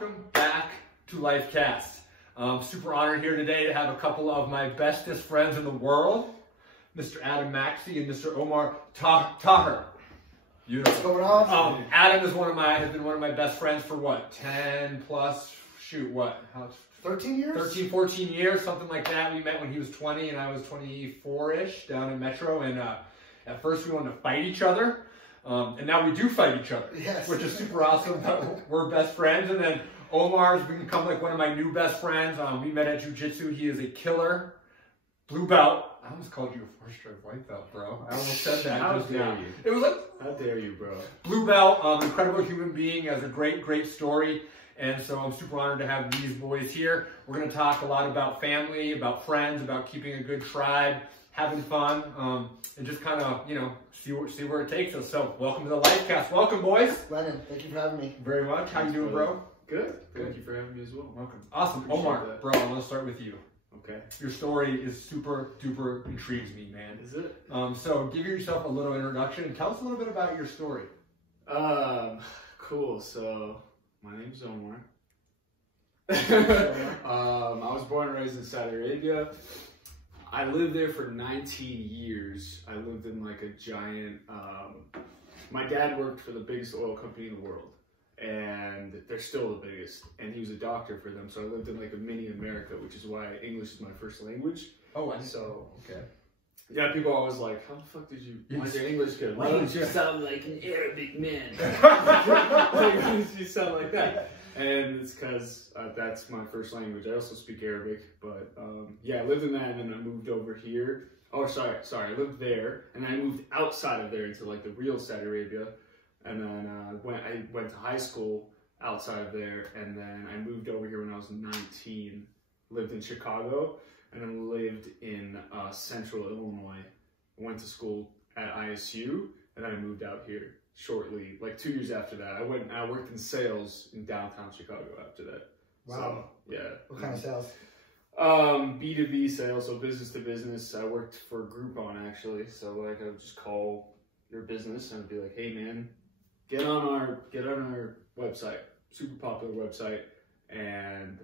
welcome back to Lyfe Cast. Super honored here today to have a couple of my bestest friends in the world, Mr. Maxey and Mr. Omar Taher. What's going on? Adam is has been one of my best friends for what, 10 plus, shoot, what? 13 years? 13, 14 years, something like that. We met when he was 20 and I was 24-ish down in Metro. And at first we wanted to fight each other. And now we do fight each other, yes, which is super awesome. We're best friends. And then Omar's become like one of my new best friends. We met at JiuJitsu. He is a killer blue belt. I almost called you a 4-stripe white belt, bro. I almost said that. How dare you? It was like, how dare you, bro? Blue belt, incredible human being, has a great story. And so I'm super honored to have these boys here. We're going to talk a lot about family, about friends, about keeping a good tribe, having fun, and just kind of, you know, see where it takes us. So welcome to the Lyfe Cast. Welcome, boys. Lennon, thank you for having me. Very much. How you doing, bro? Good. Thank you for having me as well. Welcome. Awesome. Appreciate Omar, that. bro, I want to start with you. Okay. Your story is super duper intrigues me, man. Is it? So give yourself a little introduction and tell us a little bit about your story. Cool. So my name's Omar. I was born and raised in Saudi Arabia. I lived there for 19 years. I lived in like a giant, my dad worked for the biggest oil company in the world, and they're still the biggest, and he was a doctor for them, so I lived in like a mini America, which is why English is my first language. Oh, and so, okay. Yeah, people are always like, how the fuck did you, why is your English good? Why don't you sound like an Arabic man? Why did you sound like that? And it's because that's my first language. I also speak Arabic, but yeah, I lived in that, and then I moved over here. Oh, sorry, I lived there, and then I moved outside of there into like the real Saudi Arabia, and then I went to high school outside of there, and then I moved over here when I was 19. Lived in Chicago, and then lived in Central Illinois. Went to school at ISU, and then I moved out here shortly, like 2 years after that. I worked in sales in downtown Chicago after that. Wow. So, yeah. What kind of sales? B2B sales, so business to business. I worked for Groupon actually, so like I would just call your business and be like, hey man, get on our website, super popular website, and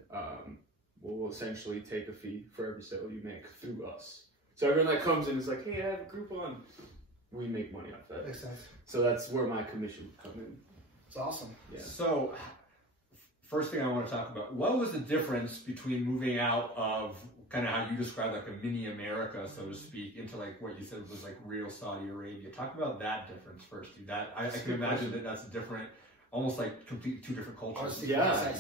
we'll essentially take a fee for every sale you make through us. So everyone that comes in is like, hey, I have a Groupon. We make money off that. Makes sense. So that's where my commission would come in. It's awesome. Yeah. So, first thing I want to talk about, what was the difference between moving out of kind of how you described like a mini America, so to speak, into like what you said was like real Saudi Arabia? Talk about that difference first. I can imagine that that's different, almost like completely two different cultures. Yeah.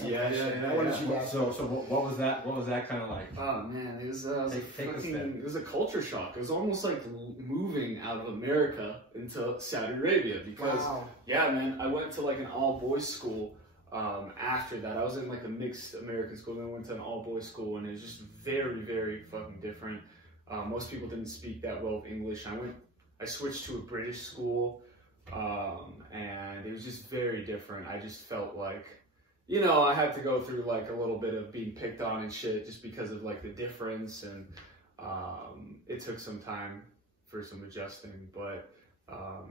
So what was that? What was that kind of like? Oh man, it was it was a culture shock. It was almost like moving out of America into Saudi Arabia because yeah, man, I went to like an all boys school. After that, I was in like a mixed American school, then I went to an all boys school, and it was just very fucking different. Most people didn't speak that well of English. I switched to a British school. And it was just very different. I just felt like, you know, I had to go through like a little bit of being picked on and shit just because of like the difference, and it took some time for some adjusting, but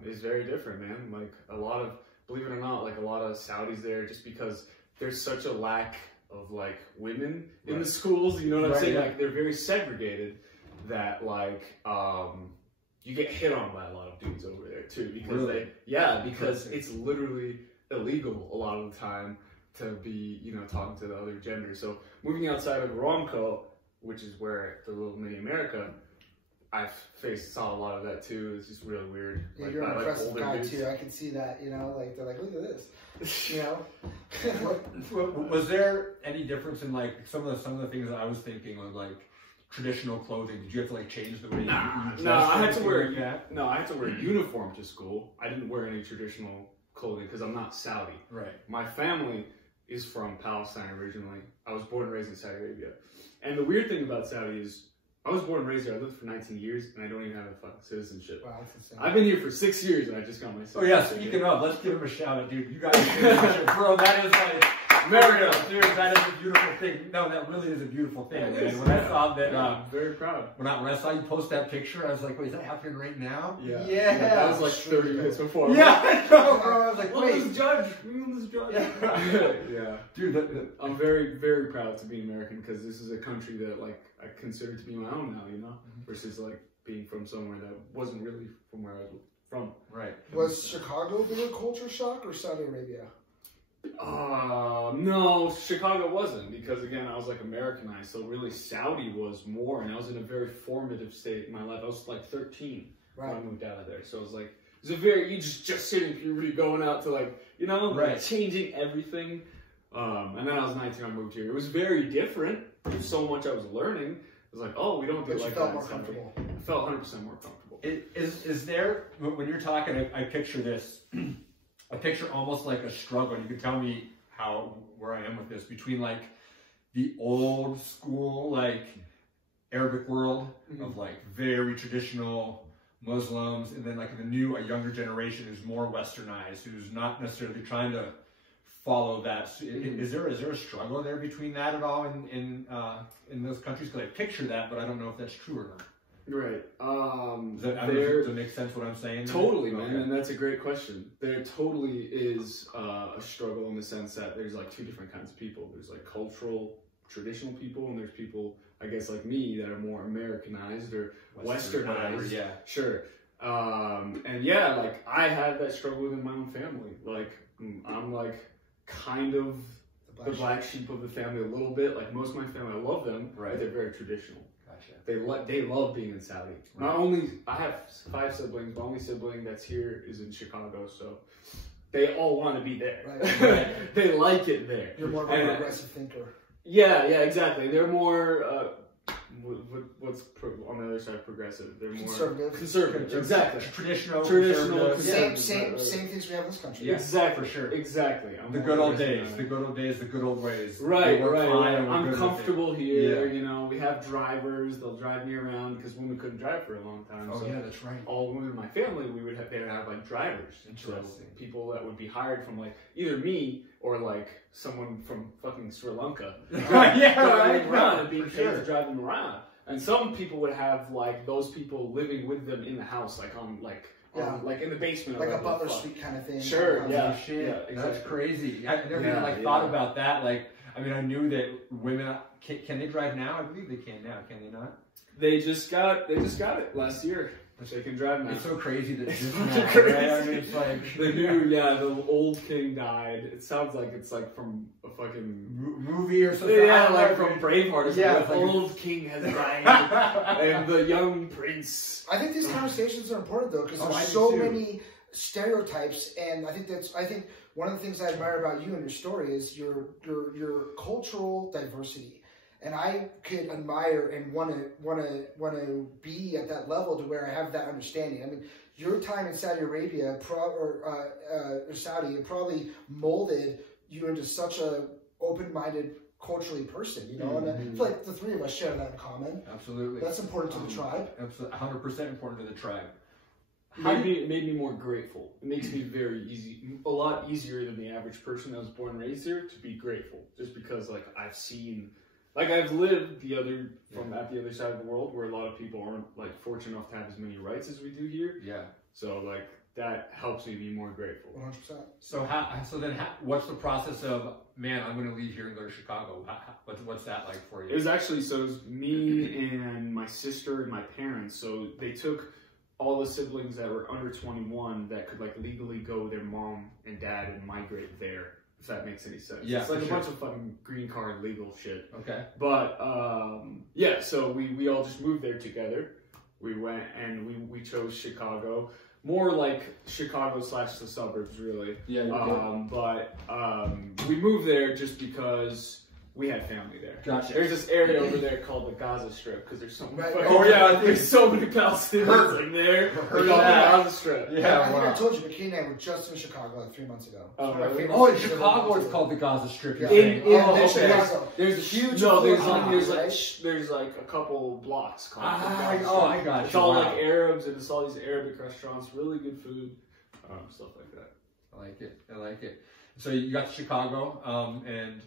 it's very different, man. Like a lot of, believe it or not, like a lot of Saudis there, just because there's such a lack of like women in the schools, you know what I'm saying? Like they're very segregated that like, you get hit on by a lot of dudes over there too, because because it's literally illegal a lot of the time to be, you know, talking to the other gender. So moving outside of Aramco, which is where the little mini America, I saw a lot of that too. It's just really weird. Yeah, like, you're an impressive guy dudes. too. I can see that, you know, like they're like, look at this, you know. Was there any difference in like some of the things that I was thinking of, like traditional clothing? Did you have to like change the way you dressed? No, I had to wear a uniform to school. I didn't wear any traditional clothing because I'm not Saudi. Right. My family is from Palestine originally. I was born and raised in Saudi Arabia. And the weird thing about Saudi is I was born and raised there. I lived for 19 years and I don't even have a fucking citizenship. Wow, that's insane. I've been here for 6 years and I just got my citizenship. Oh yeah, speaking of, let's give him a shout out, dude. You got your citizenship, bro. That is like Mario, dude, that is a beautiful thing. No, that really is a beautiful thing, man. When I saw that, I'm very proud. When I saw you post that picture, I was like, wait, is that happening right now? Yeah. Yeah. That was like 30 minutes before. Yeah, I know, bro. I was like, Look at this judge. Josh. Yeah. Dude, I'm very, very proud to be American because this is a country that like I consider to be my own now, you know, versus like being from somewhere that wasn't really from where I was from. Right. Was Chicago a bigger culture shock or Saudi Arabia? No, Chicago wasn't because again I was like Americanized, so really Saudi was more, and I was in a very formative state in my life. I was like 13 when I moved out of there, so it was like it was a very you just sitting puberty, going out to like you know like changing everything. And then I was 19, I moved here. It was very different. There's so much I was learning. It was like, oh, we don't do like that. More comfortable. I felt 100% more comfortable. Is there when you're talking? I picture this. I picture almost like a struggle. You can tell me where I am with this between like the old school like Arabic world of like very traditional Muslims, and then like a younger generation who's more westernized, who's not necessarily trying to follow that. Is there a struggle there between that at all in those countries? Because I picture that, but I don't know if that's true or not. Right. Does it make sense what I'm saying? Totally, man, and that's a great question. There totally is a struggle in the sense that there's like two different kinds of people. There's like cultural, traditional people, and there's people, I guess, like me that are more Americanized or Westernized. Yeah, sure. And yeah, like I had that struggle within my own family. Like I'm like kind of the black sheep of the family a little bit. Like most of my family, I love them, but they're very traditional. Gotcha. They love being in Saudi. I have 5 siblings. My only sibling that's here is in Chicago, so they all want to be there. Right. They like it there. You're more of a progressive thinker. Yeah, exactly. They're more. What's on the other side of progressive? They're more conservative. Exactly. Traditional. Same things we have in this country. Yeah, exactly. For sure. Exactly. The good old days. The good old days. The good old ways. Right. I'm comfortable here. You know, we have drivers. They'll drive me around because women couldn't drive for a long time. Oh, so yeah, that's right. All women in my family, they would have like drivers. Interesting. So people that would be hired from like either me or like someone from fucking Sri Lanka. And being paid to drive them around. And some people would have like those people living with them in the house, like on like in the basement, like a butler suite kind of thing. Sure, yeah, shit. Yeah, exactly. That's crazy. I never even thought about that. Like, I mean, I knew that women can they drive now? I believe they can now. Can they not? They just got it last year. They can drive now. It's so crazy that this now, right? I mean, it's like the old king died. It sounds like it's like from a fucking movie or something. Yeah, like from Braveheart. The old king has died, and the young prince. I think these conversations are important though, because there's so many stereotypes, and I think one of the things I admire about you and your story is your cultural diversity. And I could admire and want to be at that level to where I have that understanding. I mean, your time in Saudi Arabia or Saudi, it probably molded you into such a open-minded, culturally person. You know, and I feel like the three of us share that in common. Absolutely, that's important to the tribe. Absolutely, 100% important to the tribe. It made me more grateful. It makes me a lot easier than the average person that was born and raised here to be grateful, just because like I've seen. Like I've lived at the other side of the world where a lot of people aren't like fortunate enough to have as many rights as we do here. Yeah. So like that helps me be more grateful. 100%. So what's the process of, man, I'm going to leave here and go to Chicago? What's that like for you? It was actually, so it was me and my sister and my parents. So they took all the siblings that were under 21 that could like legally go with their mom and dad and migrate there. If that makes any sense. Yeah, it's like a bunch of fucking green card legal shit. Okay. But yeah, so we all just moved there together. We went and we chose Chicago. More like Chicago / the suburbs, really. Yeah. But we moved there just because we had family there. Gotcha. There's this area over there called the Gaza Strip because there's so many. There's so many Palestinians in there. Called the Gaza Strip. Yeah, I think I told you, McKee and I were just in Chicago like 3 months ago. In Chicago, it's called the Gaza Strip. Chicago. There's a huge. No, there's like a couple blocks called. I got you. It's all like Arabs and it's all these Arabic restaurants, really good food, stuff like that. I like it. So you got to Chicago, and.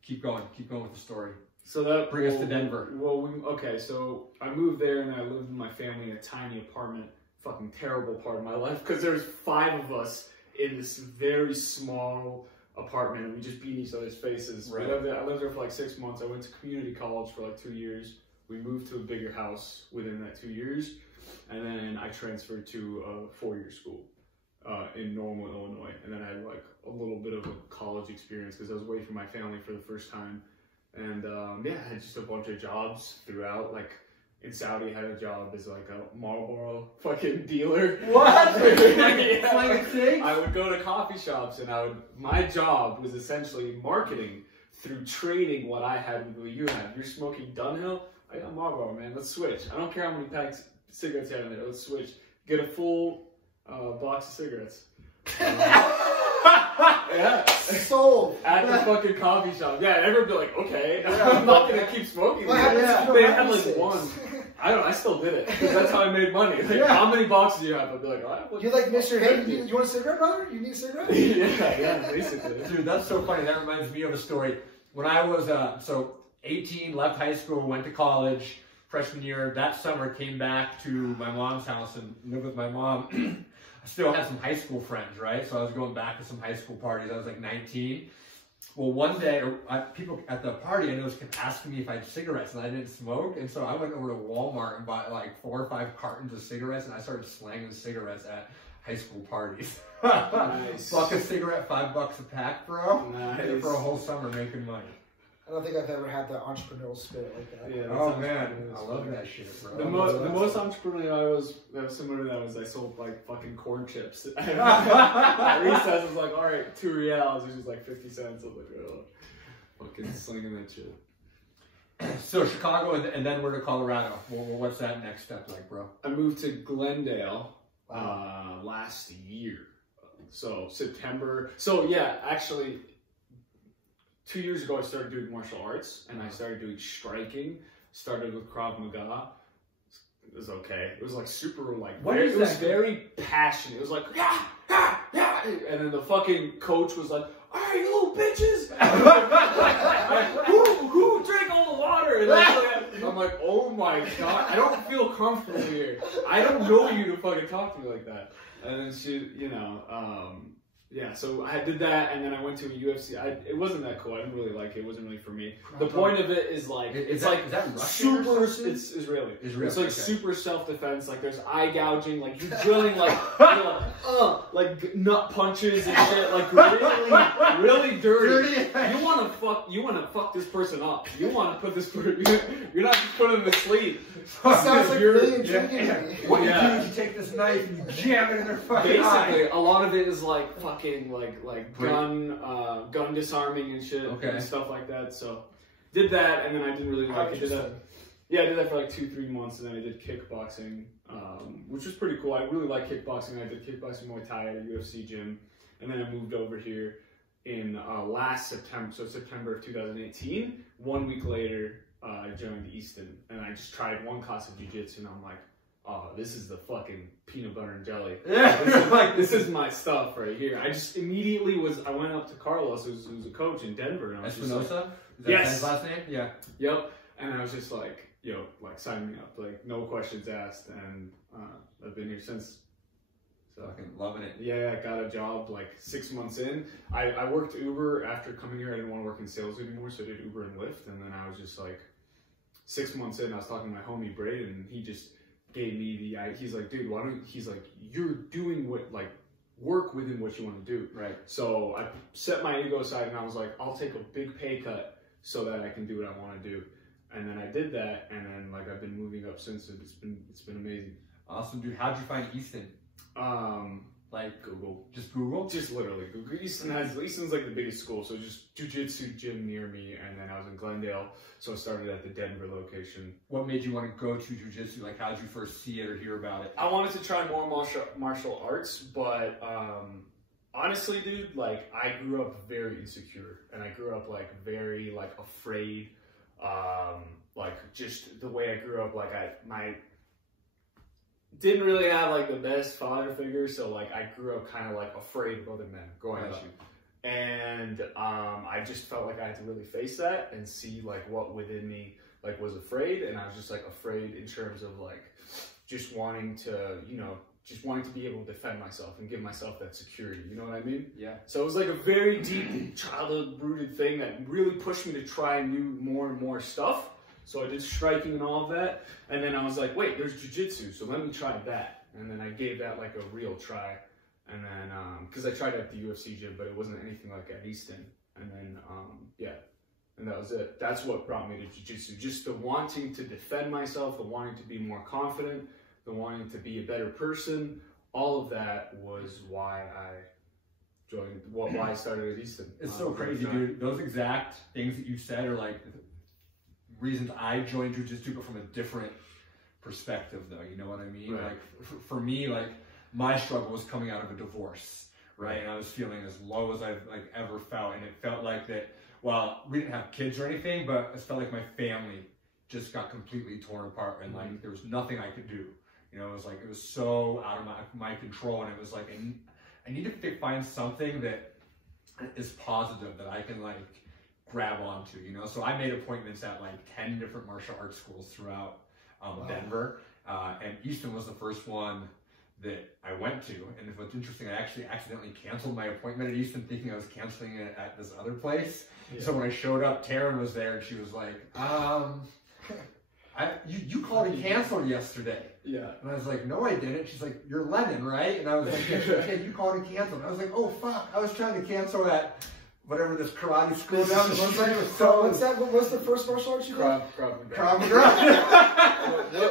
Keep going with the story. So that bring us to Denver. So I moved there and I lived with my family in a tiny apartment. Fucking terrible part of my life because there's 5 of us in this very small apartment, and we just beat each other's faces. Right. I lived there for like 6 months. I went to community college for like 2 years. We moved to a bigger house within that 2 years, and then I transferred to a 4-year school in Normal, Illinois. And then I had like a little bit of a college experience because I was away from my family for the first time. And yeah, I had just a bunch of jobs throughout. Like in Saudi, I had a job as like a Marlboro fucking dealer. What? Yeah. I would go to coffee shops, and my job was essentially marketing through trading what I had with what you have. You're smoking Dunhill, I got Marlboro, man. Let's switch. I don't care how many packs cigarettes you have in there. Let's switch. Get a full box of cigarettes. Yeah. Sold. At the fucking coffee shop. Yeah, everyone would be like, okay, Yeah. I'm not gonna keep smoking. What Yeah. happens They to had like your one. I still did it because that's how I made money. Like, Yeah. how many boxes do you have? I'd be like, oh, I have like, You're like, Mr. Hey, you want a cigarette, brother? You need a cigarette? yeah, basically. Dude, that's so funny. That reminds me of a story. When I was 18, left high school, went to college, freshman year. That summer, came back to my mom's house and lived with my mom. I still had some high school friends, right? So I was going back to some high school parties. I was like 19. Well, one day, people at the party I noticed kept asking me if I had cigarettes, and I didn't smoke. And so I went over to Walmart and bought like 4 or 5 cartons of cigarettes, and I started slanging cigarettes at high school parties. Nice. Buck a cigarette, $5 a pack, bro. Nice. For a whole summer making money. I don't think I've ever had the entrepreneurial spirit like that. Yeah, Oh man, I love that shit, bro. The most entrepreneurial I was, that was similar to that, was I sold like fucking corn chips. At recess, I was like, all right, 2 reals, which is like 50 cents. I was like, oh, fucking slinging that shit. So Chicago, and then we're to Colorado. Well, what's that next step like, bro? I moved to Glendale last year. So September. So yeah, actually, 2 years ago I started doing martial arts, and I started doing striking. Started with Krav Maga. It was okay. It was like super like it was very passionate. It was like yeah, yeah, yeah. And then the fucking coach was like, "All right, you little bitches, who drank all the water?" And I'm like, "Oh my god, I don't feel comfortable here. I don't know you to fucking talk to me like that." And then she, yeah, so I did that, and then I went to a UFC. It wasn't that cool. I didn't really like it. It wasn't really for me. The point of it is like is like that Russian super. Or something? It's Israeli. Israeli. It's like okay. super self-defense. Like there's eye gouging. Like you're drilling like like nut punches and shit. Like really dirty. You want to fuck this person up. You want to put this person. You're not just putting them to sleep. Sounds like really intriguing to me. What you do is you take this knife and you jam it in their fucking eye. Basically, a lot of it is like fucking like gun disarming and shit and stuff like that. So did that, and then I didn't really like it. I did that for like 2-3 months, and then I did kickboxing, which was pretty cool. I really like kickboxing. I did kickboxing Muay Thai at a UFC gym, and then I moved over here in last September, so September of 2018. 1 week later, I joined Easton, and I just tried one class of jiu-jitsu, and I'm like, oh, this is the fucking peanut butter and jelly. Yeah. This is my stuff right here. I just immediately I went up to Carlos, who's a coach in Denver, and I was just like, Is that yes, his last name? Yeah. Yep. And I was just like, like sign me up, like no questions asked, and I've been here since. So Fucking loving it. yeah, I got a job like 6 months in. I worked Uber after coming here. I didn't want to work in sales anymore, so I did Uber and Lyft, and then I was just like 6 months in. I was talking to my homie Braden, and he just gave me the idea. He's like, dude, he's like, you're doing work within what you want to do. Right. So I set my ego aside, and I was like, I'll take a big pay cut so that I can do what I want to do. And then I did that, and then like I've been moving up since. It's been amazing. Awesome, dude. How'd you find Easton? Like Google. Just Google? Just literally Google. Easton's like the biggest school, so just jiu-jitsu gym near me, and then I was in Glendale, so I started at the Denver location. What made you want to go to jiu-jitsu? Like, how'd you first see it or hear about it? I wanted to try more martial arts, but honestly, dude, like I grew up very insecure, and I grew up like very like afraid. Like just the way I grew up, like my didn't really have like the best father figure, so like I grew up kind of like afraid of other men going at you, and I just felt like I had to really face that and see like what within me like was afraid, and I was just like afraid in terms of like just wanting to just wanting to be able to defend myself and give myself that security. You know what I mean? Yeah. So it was like a very deep childhood-rooted thing that really pushed me to try new more and more stuff. So I did striking and all of that, and then I was like, wait, there's jiu-jitsu, so let me try that. And then I gave that like a real try. And then, because I tried it at the UFC gym, but it wasn't anything like at Easton. And then, yeah, and that was it. That's what brought me to jiu-jitsu. Just the wanting to defend myself, the wanting to be more confident, the wanting to be a better person. All of that was why I joined, why I started at Easton. It's so crazy, dude. Those exact things that you said are like reasons I joined jiu-jitsu, but from a different perspective, though. You know what I mean? Right. Like for me, like my struggle was coming out of a divorce, right? And I was feeling as low as I've like ever felt, and it felt like that. Well, we didn't have kids or anything, but it felt like my family just got completely torn apart, and like there was nothing I could do. You know, it was like it was so out of my control, and it was like I need to find something that is positive that I can like grab onto, you know? So I made appointments at like 10 different martial arts schools throughout Denver. And Easton was the first one that I went to. And what's interesting, I actually accidentally canceled my appointment at Easton thinking I was canceling it at this other place. Yeah. So when I showed up, Taryn was there and she was like, you called and canceled yesterday. Yeah. And I was like, no, I didn't. She's like, you're Lennon, right? And I was like, yeah, you called and canceled. I was like, oh, fuck. I was trying to cancel that. Whatever this karate school down the street was so... What's that? What was the first martial arts you called? Krav Maga.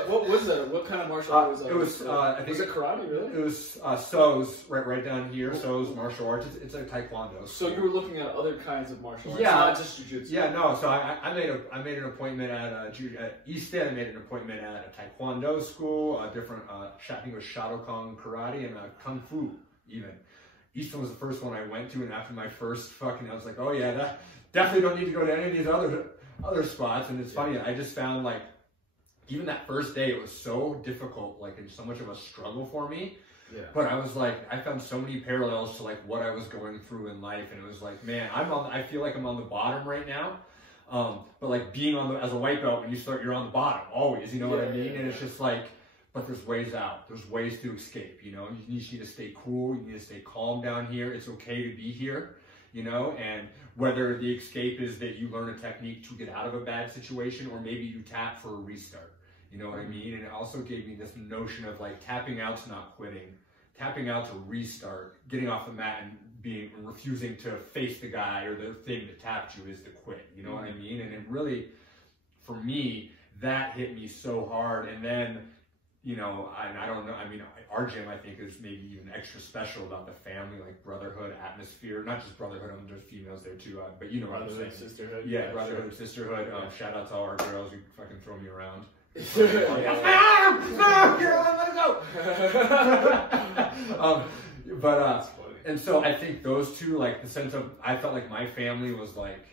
What was that? What kind of martial art was that? It was, I think... Was it karate, really? It was So's, right down here. So's martial arts. It's a taekwondo. So you were looking at other kinds of martial arts, yeah, not just jiu-jitsu. Yeah, no. So I made an appointment at Easton. I made an appointment at a taekwondo school, a different, I think it was Shadokan karate and kung fu, even. Easton was the first one I went to, and after my first I was like, oh yeah, that definitely don't need to go to any of these other spots. And it's funny, I just found like, even that first day, it was so difficult, like, and so much of a struggle for me. Yeah. But I was like, I found so many parallels to like what I was going through in life, and it was like, man, I feel like I'm on the bottom right now. But like being as a white belt, when you start, you're on the bottom always. You know what I mean? And it's just like. But there's ways out. There's ways to escape, you know? You just need to stay cool. You need to stay calm down here. It's okay to be here, you know? And whether the escape is that you learn a technique to get out of a bad situation, or maybe you tap for a restart, you know what I mean? And it also gave me this notion of like tapping out's not quitting. Tapping out to restart, getting off the mat and refusing to face the guy or the thing that tapped you is to quit, you know what I mean? And it really, for me, that hit me so hard. And then, you know, I don't know, I mean, our gym, I think, is maybe even extra special about the family, like brotherhood atmosphere. Not just brotherhood, there's females there too, but you know what I'm saying. Sisterhood. Yeah, brotherhood, sure. Sisterhood. Shout out to all our girls who fucking throw me around. And so I think those two, like the sense of, I felt like my family was like,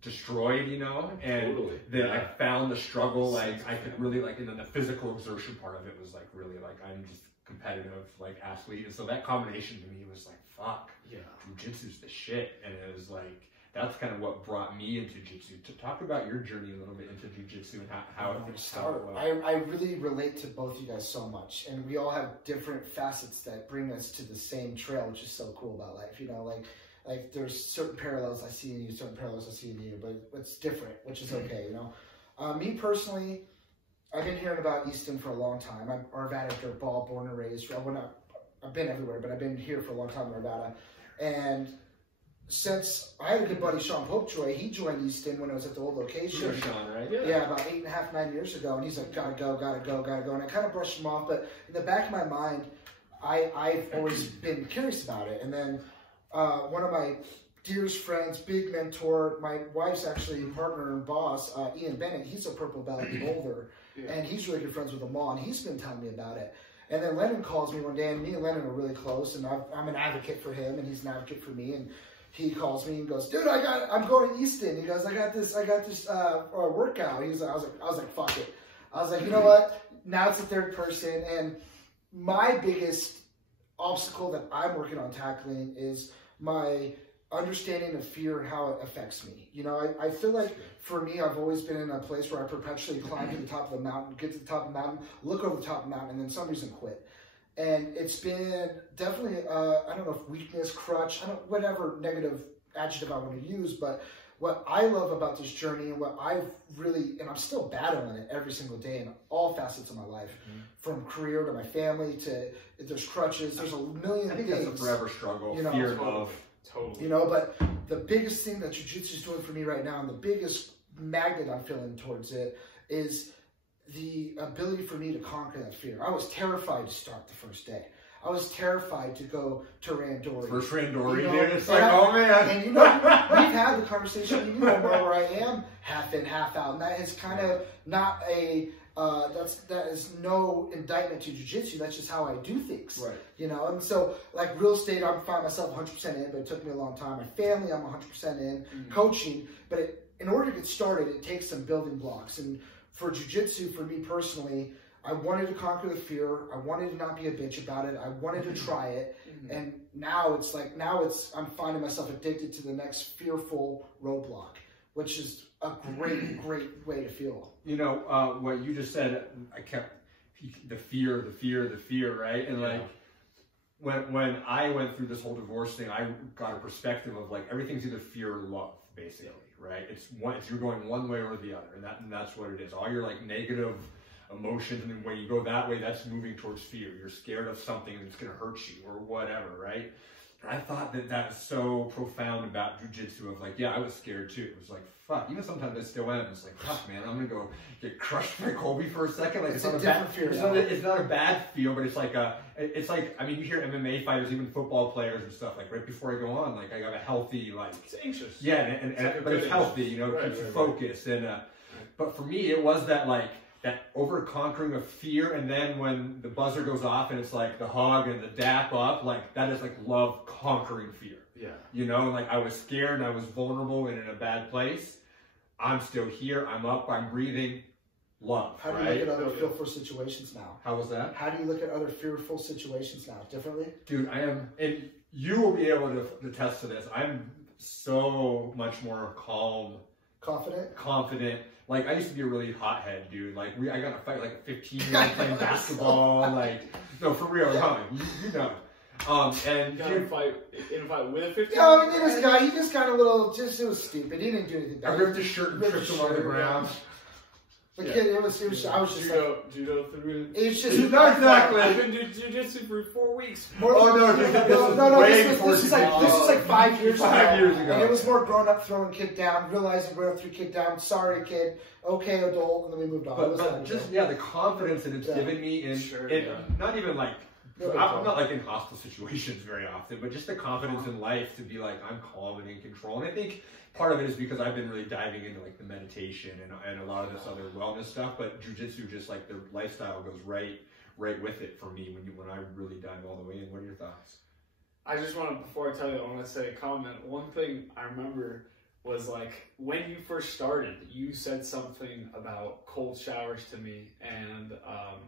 destroyed, you know, and that I found the struggle, like I could really like, and then the physical exertion part of it was like really like I'm just competitive like athlete, and so that combination to me was like fuck, yeah, jiu-jitsu's the shit. And it was like that's kind of what brought me into jiu-jitsu. To talk about your journey a little bit into jiu-jitsu and how it started. I really relate to both you guys so much, and we all have different facets that bring us to the same trail, which is so cool about life, you know, like there's certain parallels I see in you, certain parallels I see in you, but it's different, which is okay, you know. Me personally, I've been hearing about Easton for a long time. I'm Arvada dirt ball, born and raised. I've been everywhere, but I've been here for a long time in Arvada. And since I had a good buddy, Sean Popejoy, he joined Easton when I was at the old location. You're Sean, right? Yeah, about 8.5, 9 years ago. And he's like, gotta go. And I kind of brushed him off, but in the back of my mind, I've always been curious about it. And then one of my dearest friends, big mentor, my wife's actually partner and boss, Ian Bennett, he's a purple belt in Boulder, and he's really good friends with them all, and he's been telling me about it. And then Lennon calls me one day, and me and Lennon are really close, and I'm an advocate for him, and he's an advocate for me, and he calls me and goes, dude, I'm going to Easton. He goes, I got this workout. I was like, fuck it. I was like, you know what? Now it's the third person, and my biggest obstacle that I'm working on tackling is my understanding of fear and how it affects me. You know, I feel like for me, I've always been in a place where I perpetually climb to the top of the mountain, get to the top of the mountain, look over the top of the mountain, and then some reason quit. And it's been definitely, I don't know if weakness, crutch, whatever negative adjective I want to use, but what I love about this journey and what I've really, and I'm still battling it every single day in all facets of my life, from career to my family to, if there's crutches, there's a million things. I think that's a forever struggle, you know, fear and love. Totally. You know, but the biggest thing that jiu-jitsu is doing for me right now, and the biggest magnet I'm feeling towards it, is the ability for me to conquer that fear. I was terrified to start the first day. I was terrified to go to Randori. First Randori, you know, dude. It's like, oh man. And you know, we've had the conversation, you know, where I am half in, half out. And that is kind of not a, that is no indictment to jiu-jitsu. That's just how I do things. Right. You know, and so like real estate, I find myself 100% in, but it took me a long time. My family, I'm 100% in. Coaching, but in order to get started, it takes some building blocks. And for jiu-jitsu, for me personally, I wanted to conquer the fear. I wanted to not be a bitch about it. I wanted to try it. And now it's like, I'm finding myself addicted to the next fearful roadblock, which is a great, great way to feel. You know, what you just said, I kept the fear, right? And like, when I went through this whole divorce thing, I got a perspective of like, everything's either fear or love, basically, right? It's you're going one way or the other, and that's what it is. All your like negative emotions, and then when you go that way, that's moving towards fear. You're scared of something that's going to hurt you or whatever, right? And I thought that was so profound about jiu-jitsu of like, yeah, I was scared too. It was like, fuck, even sometimes I still am. It's like, fuck, man, I'm going to go get crushed by Colby for a second. Like, it's not a bad fear. It's not a bad feel, but it's like, I mean, you hear MMA fighters, even football players and stuff, like right before I go on, like I got a healthy, like, it's anxious. Yeah, but it's healthy, you know, it keeps you focused. And, but for me, it was that like, that over-conquering of fear, and then when the buzzer goes off and it's like the hug and the dap up, like that is like love conquering fear. Yeah. You know, like I was scared and I was vulnerable and in a bad place. I'm still here, I'm up, I'm breathing. Love. How do you look at other fearful situations now? How was that? How do you look at other fearful situations now? Differently? Dude, I am, and you will be able to attest to this. I'm so much more calm. Confident. Like, I used to be a really hothead, dude. Like, I got in a fight like a 15-year-old playing basketball. Like, no, for real, you know. And got in a fight with a 15-year-old? Yeah, I mean, this guy, he just got a little, it was stupid. He didn't do anything bad. I ripped his shirt and tripped him on the ground. The kid, I was just judo through. It's just not exactly. I've been doing jiu-jitsu for 4 weeks. No, this is like 5 years ago. 5 years ago. And it was more grown up throwing kick down, realizing grown up through kick down. Sorry, kid. Okay, adult, and then we moved on. But just the confidence that it's given me in not even like. I'm not like in hostile situations very often, but just the confidence in life to be like, I'm calm and in control. And I think part of it is because I've been really diving into like the meditation and a lot of this other wellness stuff, but jiu-jitsu, just like the lifestyle goes right with it for me when I really dive all the way in. What are your thoughts? I just want to, before I tell you, I want to say a comment. One thing I remember was like when you first started, you said something about cold showers to me and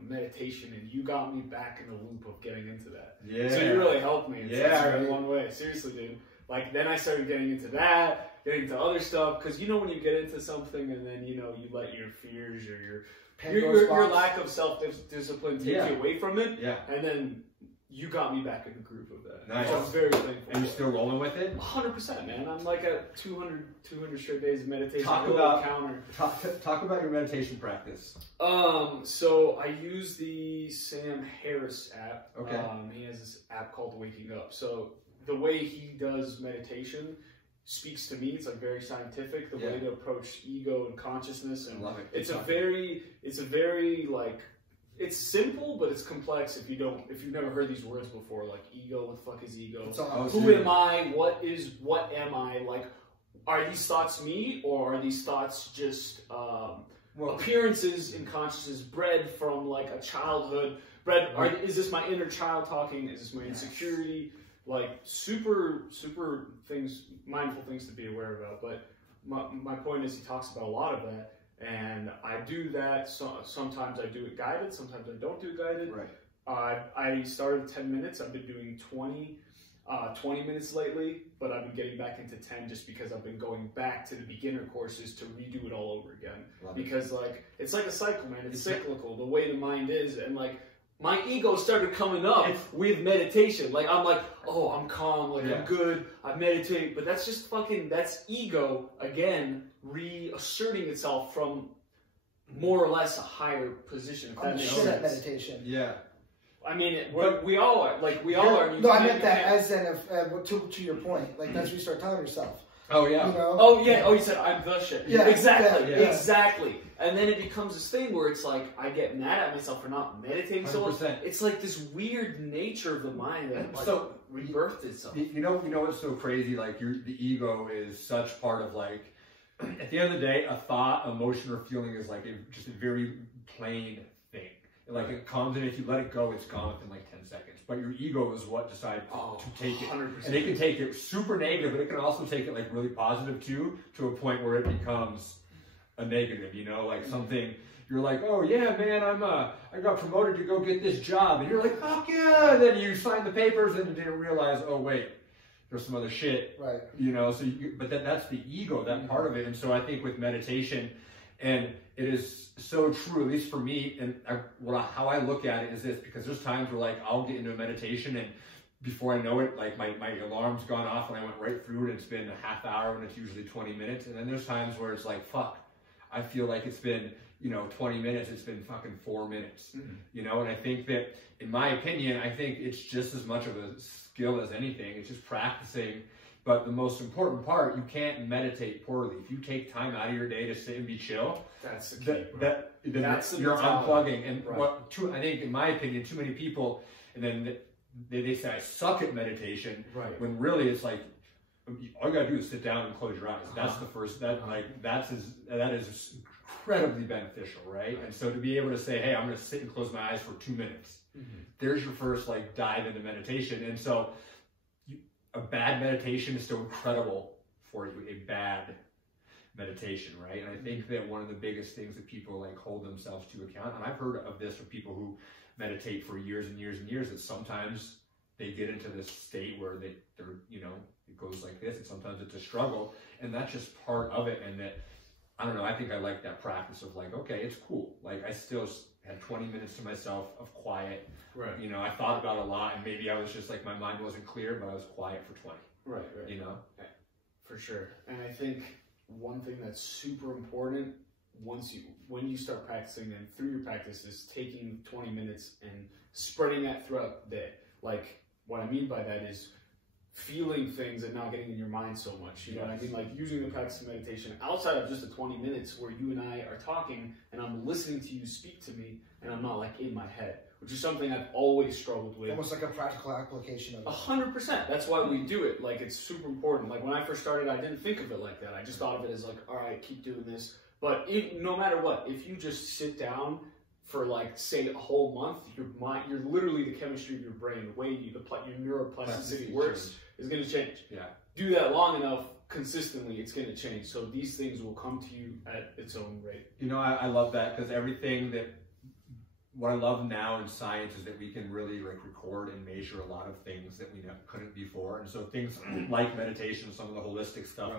meditation, and you got me back in the loop of getting into that. Yeah. So you really helped me in one way. Seriously, dude. Like then I started getting into that, getting into other stuff, because you know when you get into something and then you let your fears or your lack of self-discipline take you away from it. Yeah. And then you got me back in the groove of that. Nice. I was very thankful. And you still rolling with it? 100%, man. I'm like at 200 straight days of meditation. Talk about your meditation practice. So I use the Sam Harris app. Okay. He has this app called Waking Up. So the way he does meditation speaks to me. It's like very scientific. The way to approach ego and consciousness, and love it. It's a very like. It's simple, but it's complex if you've never heard these words before, like ego, what the fuck is ego? Who am I? What am I? Like, are these thoughts me, or are these thoughts just appearances in consciousness bred from like a childhood? Is this my inner child talking? Is this my insecurity? Like super mindful things to be aware about. But my point is, he talks about a lot of that. And I do that. So, sometimes I do it guided. Sometimes I don't do it guided. Right. I started 10 minutes. I've been doing 20 minutes lately, but I've been getting back into 10 just because I've been going back to the beginner courses to redo it all over again. Because like it's like a cycle, man. It's cyclical. The way the mind is, and like my ego started coming up with meditation. Like, I'm like, oh, I'm calm, like, I'm good, I meditate. But that's just that's ego, again, reasserting itself from more or less a higher position. If that makes sense. At meditation. Yeah. I mean, we all are. Like, we all are. No, I meant that as in, to your point. Like, that's what you start telling yourself. Oh, yeah. You know? Oh, yeah. Oh, you said, I'm the shit. Yeah. Exactly. Yeah. Exactly. And then it becomes this thing where it's like, I get mad at myself for not meditating so much. It's like this weird nature of the mind that rebirthed itself. You know what's so crazy? Like, the ego is such part of, like, at the end of the day, a thought, emotion, or feeling is like just a very plain thing. Like, it comes, and if you let it go, it's gone within like 10 seconds. But your ego is what decides to take it. 100%. And it can take it super negative, but it can also take it like really positive too, to a point where it becomes a negative, you know, like something you're like, oh yeah, man, I got promoted to go get this job, and you're like, fuck yeah, and then you sign the papers and you didn't realize, oh wait, there's some other shit, right? You know, so but that's the ego, that part of it. And so I think with meditation, and it is so true, at least for me, and how I look at it is this, because there's times where like I'll get into a meditation and before I know it, like my alarm's gone off and I went right through it, and it's been a half hour when it's usually 20 minutes. And then there's times where it's like, fuck, I feel like it's been, 20 minutes, it's been fucking 4 minutes, and I think that, in my opinion, I think it's just as much of a skill as anything. It's just practicing. But the most important part, you can't meditate poorly. If you take time out of your day to sit and be chill, that's the key. You're unplugging. And I think, in my opinion, too many people, and then they say I suck at meditation, when really it's like, all you gotta do is sit down and close your eyes. That's the first. That is incredibly beneficial, right? And so to be able to say, hey, I'm gonna sit and close my eyes for 2 minutes. There's your first like dive into meditation. And so a bad meditation is still incredible for you. A bad meditation, right? And I think that one of the biggest things that people like hold themselves to account, and I've heard of this from people who meditate for years and years and years, that sometimes they get into this state where they're it goes like this, and sometimes it's a struggle, and that's just part of it. And that, I don't know, I think I like that practice of like, okay, it's cool. Like, I still had 20 minutes to myself of quiet. Right. I thought about a lot, and maybe I was just like, my mind wasn't clear, but I was quiet for 20. Right. For sure. And I think one thing that's super important when you start practicing and through your practice is taking 20 minutes and spreading that throughout the day. Like, what I mean by that is feeling things and not getting in your mind so much. You know what I mean? Like, using the practice of meditation outside of just the 20 minutes where you and I are talking and I'm listening to you speak to me and I'm not like in my head, which is something I've always struggled with. Almost like a practical application of it. 100%. That's why we do it. Like, it's super important. Like, when I first started, I didn't think of it like that. I just thought of it as like, all right, keep doing this. But no matter what, if you just sit down for like, say, a whole month, you're literally, the chemistry of your brain, the way your neuroplasticity works is going to change. Yeah. Do that long enough, consistently, it's going to change. So these things will come to you at its own rate. I love that, because what I love now in science is that we can really like record and measure a lot of things that we couldn't before. And so things like meditation, some of the holistic stuff,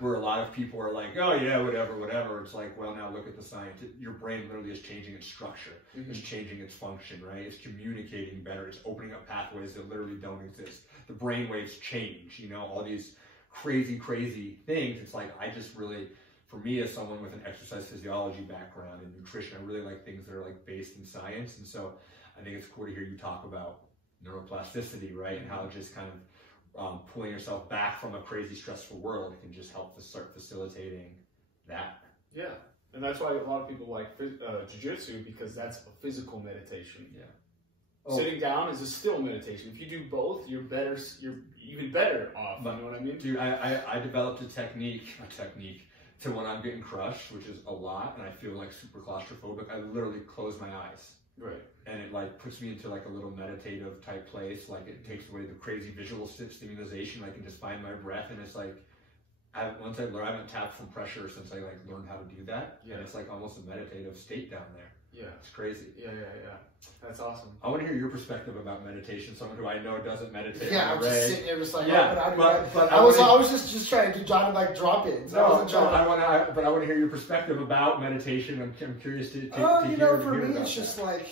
where a lot of people are like, oh yeah, whatever. It's like, well, now look at the science. Your brain literally is changing its structure. It's changing its function, right? It's communicating better. It's opening up pathways that literally don't exist. The brain waves change, all these crazy things. It's like, I just really, for me as someone with an exercise physiology background and nutrition, I really like things that are like based in science. And so I think it's cool to hear you talk about neuroplasticity, right? And how just kind of pulling yourself back from a crazy stressful world can just help to start facilitating that. Yeah. And that's why a lot of people like JiuJitsu, because that's a physical meditation. Yeah. Sitting down is a still meditation. If you do both, you're even better off. You know what I mean? Dude, I developed a technique to when I'm getting crushed, which is a lot, and I feel like super claustrophobic. I literally close my eyes. Right. And it like puts me into like a little meditative type place. Like, it takes away the crazy visual stimulation. I can just find my breath, and it's like, I haven't tapped from pressure since I like learned how to do that. Yeah. And it's like almost a meditative state down there. Yeah. It's crazy. Yeah. That's awesome. I want to hear your perspective about meditation. Someone who I know doesn't meditate. Yeah, I'm just sitting here just like, but I was just trying to drop in. So I want to hear your perspective about meditation. I'm curious to for me, it's just like,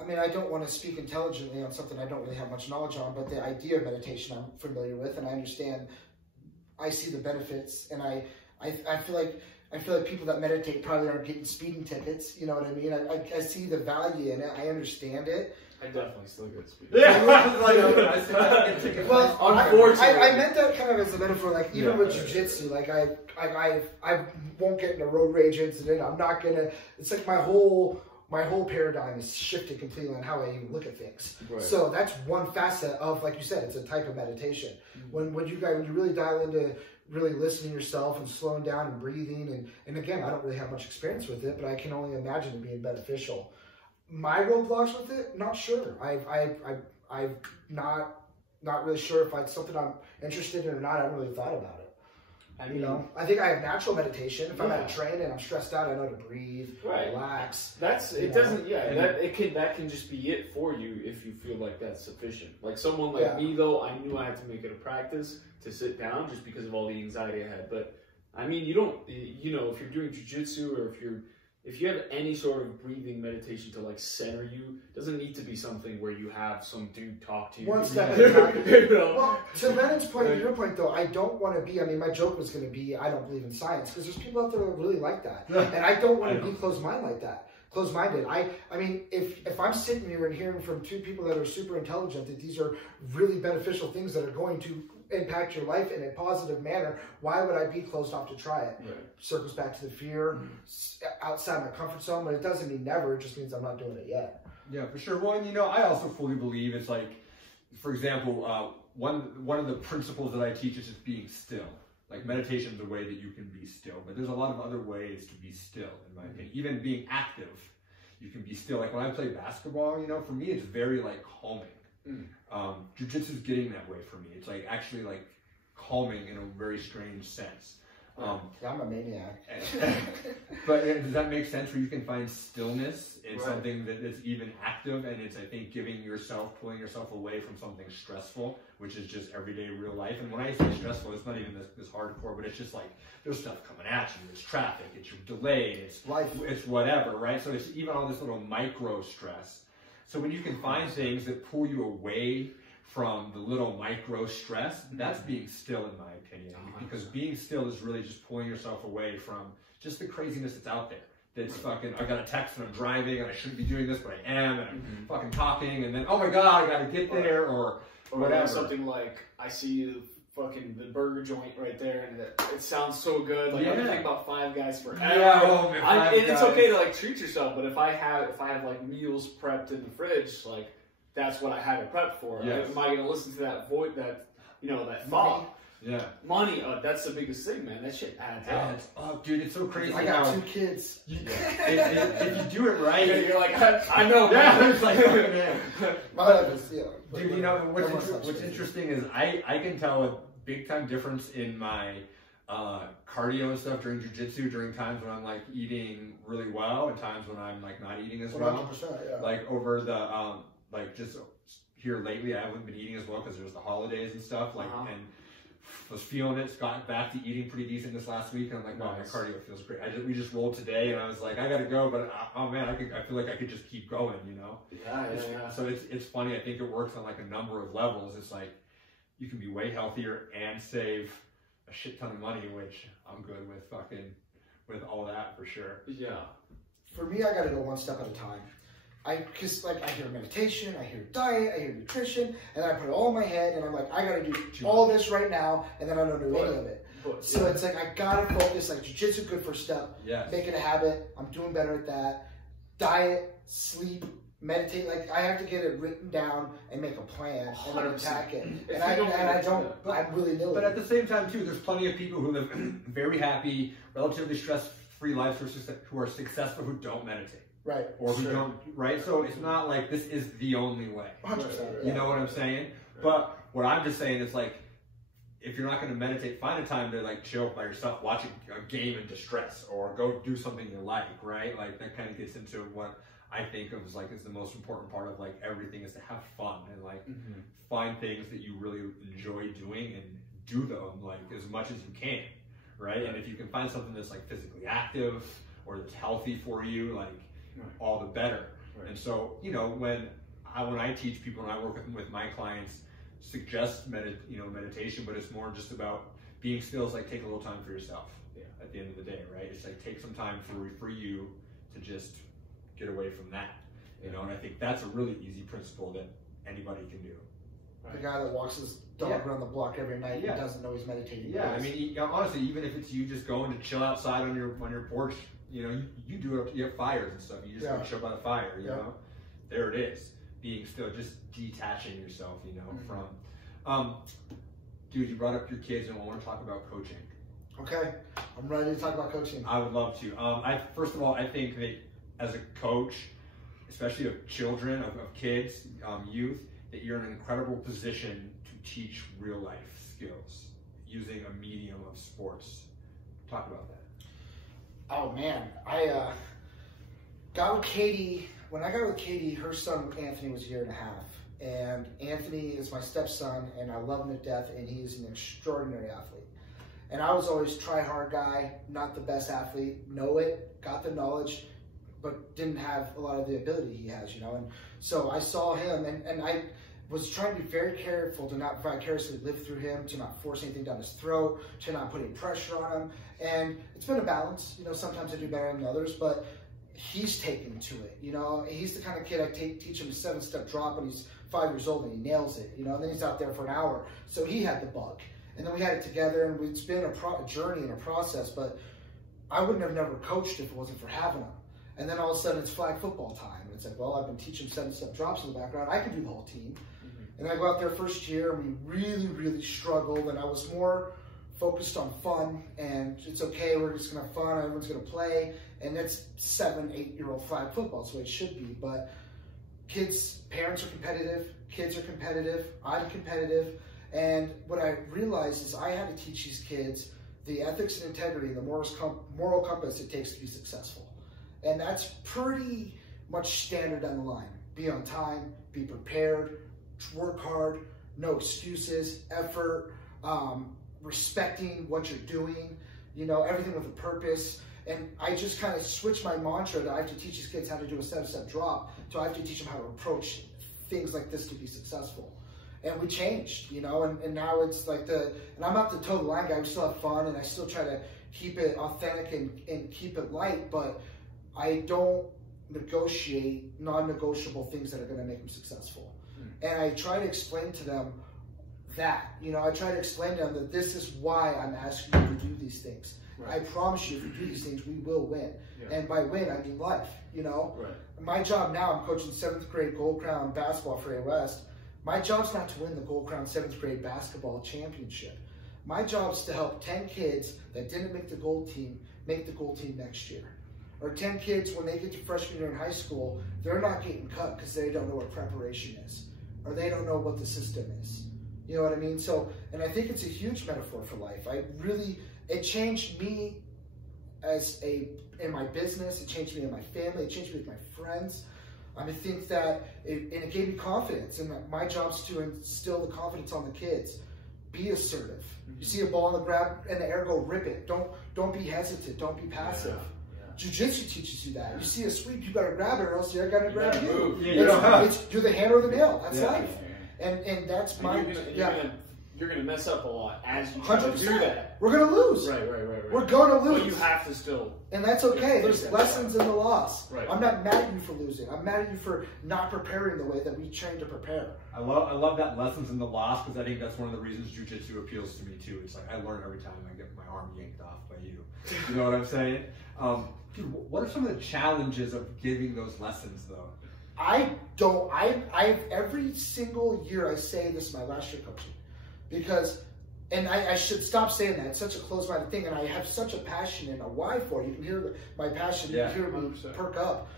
I mean, I don't want to speak intelligently on something I don't really have much knowledge on, but the idea of meditation I'm familiar with, and I understand. I see the benefits, and I feel like people that meditate probably aren't getting speeding tickets. You know what I mean? I see the value in it. I understand it. I definitely still get speed. Yeah, well, unfortunately, I meant that kind of as a metaphor. Like even with jiu-jitsu, like I won't get in a road rage incident. I'm not gonna. It's like my whole paradigm is shifted completely on how I even look at things. Right. So that's one facet of, like you said, it's a type of meditation. Mm-hmm. When you really dial into really listening to yourself and slowing down and breathing, and again, I don't really have much experience with it, but I can only imagine it being beneficial. My roadblocks with it, not sure. I've not really sure if it's something I'm interested in or not. I haven't really thought about it. I think I have natural meditation. If I'm at a train and I'm stressed out, I know to breathe, relax. That can just be it for you if you feel like that's sufficient. Like someone like me, though, I knew I had to make it a practice to sit down just because of all the anxiety I had. But I mean, you don't, if you're doing jiu-jitsu or if you have any sort of breathing meditation to like center you, it doesn't need to be something where you have some dude talk to you. One step at a time. Well, to Lennon's point, your point though, I don't want to be, my joke was going to be, I don't believe in science, because there's people out there that really like that. And I don't want to be closed-minded like that. Closed-minded. I mean, if I'm sitting here and hearing from two people that are super intelligent that these are really beneficial things that are going to impact your life in a positive manner, why would I be closed off to try it? Right. Circles back to the fear, outside my comfort zone, but it doesn't mean never, it just means I'm not doing it yet. Yeah, for sure. Well, and I also fully believe it's like, for example, one of the principles that I teach is just being still. Like meditation is a way that you can be still, but there's a lot of other ways to be still, in my opinion. Even being active, you can be still. Like when I play basketball, for me it's very like calming. Jiu-jitsu is getting that way for me. It's like actually like calming in a very strange sense. I'm a maniac. But does that make sense where you can find stillness in something that is even active, and it's, I think, pulling yourself away from something stressful, which is just everyday real life. And when I say stressful, it's not even this hardcore, but it's just like there's stuff coming at you. It's traffic, it's your delay, it's life, it's whatever, right? So it's even all this little micro stress. So when you can find things that pull you away from the little micro stress, that's being still, in my opinion. Because being still is really just pulling yourself away from just the craziness that's out there. That's fucking, I got a text and I'm driving and I shouldn't be doing this, but I am, and I'm fucking talking, and then, oh my God, I gotta get there, or whatever. Something like, I see the burger joint right there, and it sounds so good. Like, I've been thinking about Five Guys forever. Yeah, it's okay to like treat yourself, but if I have like meals prepped in the fridge, like that's what I had it prepped for. Yes. Am I going to listen to that voice, that thought? Yeah. Money, that's the biggest thing, man. That shit adds up. Oh, dude, it's so crazy. I got 2 kids. If you do it right, you're like, I know, man. It's like, fucking man. Dude, what's interesting is I can tell a big time difference in my cardio and stuff during jiu-jitsu, during times when I'm like eating really well and times when I'm like not eating as well. 100%, yeah. Like over the like just here lately, I haven't been eating as well because there's the holidays and stuff. Like and was feeling it. Got back to eating pretty decent this last week, and I'm like, wow, my cardio feels great. We just rolled today, and I was like, I gotta go, but oh man, I feel like I could just keep going, Yeah. So it's funny. I think it works on like a number of levels. It's like you can be way healthier and save a shit ton of money, which I'm good with all that for sure. Yeah. For me, I gotta go one step at a time. Because I hear meditation, I hear diet, I hear nutrition, and I put it all in my head, and I'm like, I gotta do all this right now, and then I don't do any of it. So it's like, I gotta focus, like jiu-jitsu, good first step. Yes. Make it a habit. I'm doing better at that. Diet, sleep, meditate. Like, I have to get it written down and make a plan and then attack it. And I don't, I'm really nilly. But at the same time, too, there's plenty of people who live very happy, relatively stress-free lives who are successful who don't meditate. Right. Or who don't, right? So it's not like this is the only way. 100%. You know what I'm saying? Right. But what I'm just saying is like, if you're not going to meditate, find a time to like chill by yourself, watch a game in distress, or go do something you like, right? Like that kind of gets into what I think of as like is the most important part of like everything is to have fun and like find things that you really enjoy doing and do them like as much as you can, right? And if you can find something that's like physically active or that's healthy for you, like all the better. And so, you know, when I teach people and I work with my clients, suggest meditation, but it's more just about being still. It's like take a little time for yourself. At the end of the day, right? It's like take some time for you to just get away from that, you know. And I think that's a really easy principle that anybody can do. The guy that walks his dog around the block every night and doesn't know he's meditating. Yeah, I mean, honestly, even if it's you just going to chill outside on your porch, you know, you do it. You have fires and stuff. You just go chill by the fire. You know, there it is. Being still, just detaching yourself, you know, from. Dude, you brought up your kids, and I want to talk about coaching. Okay, I'm ready to talk about coaching. I would love to. First of all, I think that as a coach, especially of children, of kids, youth, that you're in an incredible position to teach real life skills using a medium of sports. Talk about that. Oh man, I got with Katie. When I got with Katie, her son Anthony was a year and a half. And Anthony is my stepson, and I love him to death, and he is an extraordinary athlete. And I was always try-hard guy, not the best athlete, know it, got the knowledge, but didn't have a lot of the ability he has, you know. And so I saw him, and I was trying to be very careful to not vicariously live through him, to not force anything down his throat, to not put any pressure on him. And it's been a balance, you know. Sometimes I do better than others, but he's taken to it, you know. He's the kind of kid I teach him a 7-step drop when he's 5 years old, and he nails it, you know. And then he's out there for an hour, so he had the bug. And then we had it together, and it's been a journey and a process, but I wouldn't have never coached if it wasn't for having him. And then all of a sudden it's flag football time. And it's like, well, I've been teaching 7-step drops in the background. I can do the whole team. And I go out there first year, and we really, really struggled, and I was more focused on fun, and it's okay, we're just gonna have fun, everyone's gonna play, and it's 7, 8-year-old flag football, that's the way it should be. But parents are competitive, kids are competitive, I'm competitive. And what I realized is I had to teach these kids the ethics and integrity and the moral compass it takes to be successful. And that's pretty much standard down the line. Be on time, be prepared, work hard, no excuses, effort, respecting what you're doing, you know, everything with a purpose. And I just kind of switched my mantra that I have to teach these kids how to do a 7-step drop, so I have to teach them how to approach things like this to be successful. And we changed, you know, and now it's like and I'm not the total line guy, we still have fun, and I still try to keep it authentic and keep it light, but I don't negotiate non-negotiable things that are going to make them successful. And I try to explain to them that, you know, I try to explain to them that this is why I'm asking you to do these things. Right. I promise you, if we do these things, we will win. Yeah. And by win, I mean life, you know. Right. My job now, I'm coaching 7th grade Gold Crown basketball for A West. My job's not to win the Gold Crown 7th grade basketball championship. My job's to help 10 kids that didn't make the gold team make the gold team next year. Or 10 kids, when they get to freshman year in high school, they're not getting cut because they don't know what preparation is. Or they don't know what the system is. You know what I mean? So, and I think it's a huge metaphor for life. It changed me in my business, it changed me in my family, it changed me with my friends. I think that it gave me confidence, and my job's to instill the confidence on the kids. Be assertive. You see a ball on the ground in the air, go rip it. Don't be hesitant. Don't be passive. Jiu-Jitsu teaches you that. You see a sweep, you gotta grab it, or else they're gonna grab you. It's do the hammer or the nail. That's life. And that's my You're gonna mess up a lot as you try to do that. We're gonna lose. Right. We're gonna lose. But you have to still. And that's okay. There's lessons in the loss. Right. I'm not mad at you for losing. I'm mad at you for not preparing the way that we trained to prepare. I love that lessons in the loss, because I think that's one of the reasons jiu-jitsu appeals to me too. It's like I learn every time I get my arm yanked off by you. You know what I'm saying? Dude, what are some of the challenges of giving those lessons though? Every single year I say this is my last year coaching. Because, and I should stop saying that. It's such a close-minded thing, and I have such a passion and a why for it. You can hear my passion. You can hear me 100%. Perk up.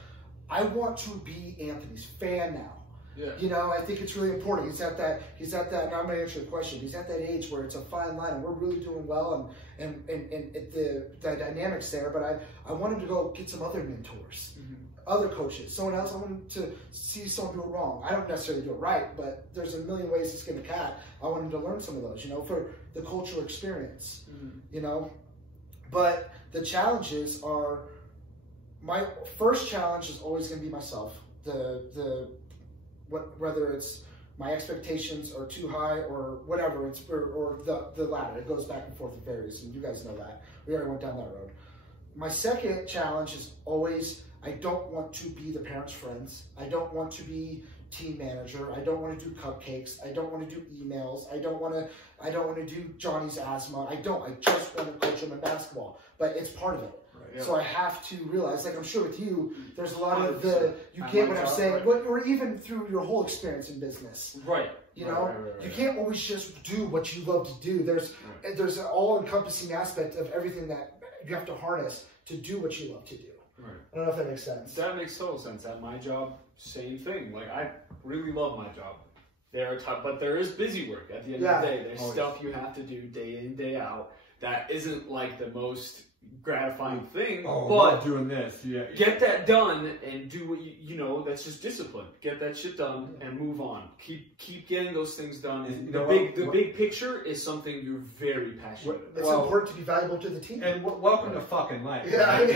I want to be Anthony's fan now. Yeah. You know, I think it's really important. He's at that, now I'm going to answer the question. He's at that age where it's a fine line, and we're really doing well, and the dynamics there, but I want him to go get some other mentors. Other coaches, someone else. I want him to see someone do it wrong. I don't necessarily do it right, but there's a million ways to skin a cat. I want him to learn some of those, you know, for the cultural experience, you know. But the challenges are, my first challenge is always going to be myself. whether it's my expectations are too high or whatever, or the latter. It goes back and forth with varies, and you guys know that. We already went down that road. My second challenge is always, I don't want to be the parents' friends. I don't want to be team manager. I don't want to do cupcakes. I don't want to do emails. I don't want to do Johnny's asthma. I just want to coach him in basketball. But it's part of it. Right, yeah. So I have to realize, like I'm sure with you, there's a lot of you get what I'm saying, right. Or even through your whole experience in business. Right. You know, right. You can't always just do what you love to do. There's an all-encompassing aspect of everything that you have to harness to do what you love to do. Right. I don't know if that makes sense. That makes total sense. At my job, same thing. Like, I really love my job. But there is busy work at the end of the day. There's stuff you have to do day in, day out that isn't like the most gratifying thing. But doing this, get that done and do what you know. That's just discipline. Get that shit done and move on. Keep getting those things done. And the big picture is something you're very passionate about. It's important to be valuable to the team. And welcome to fucking life. Yeah, right?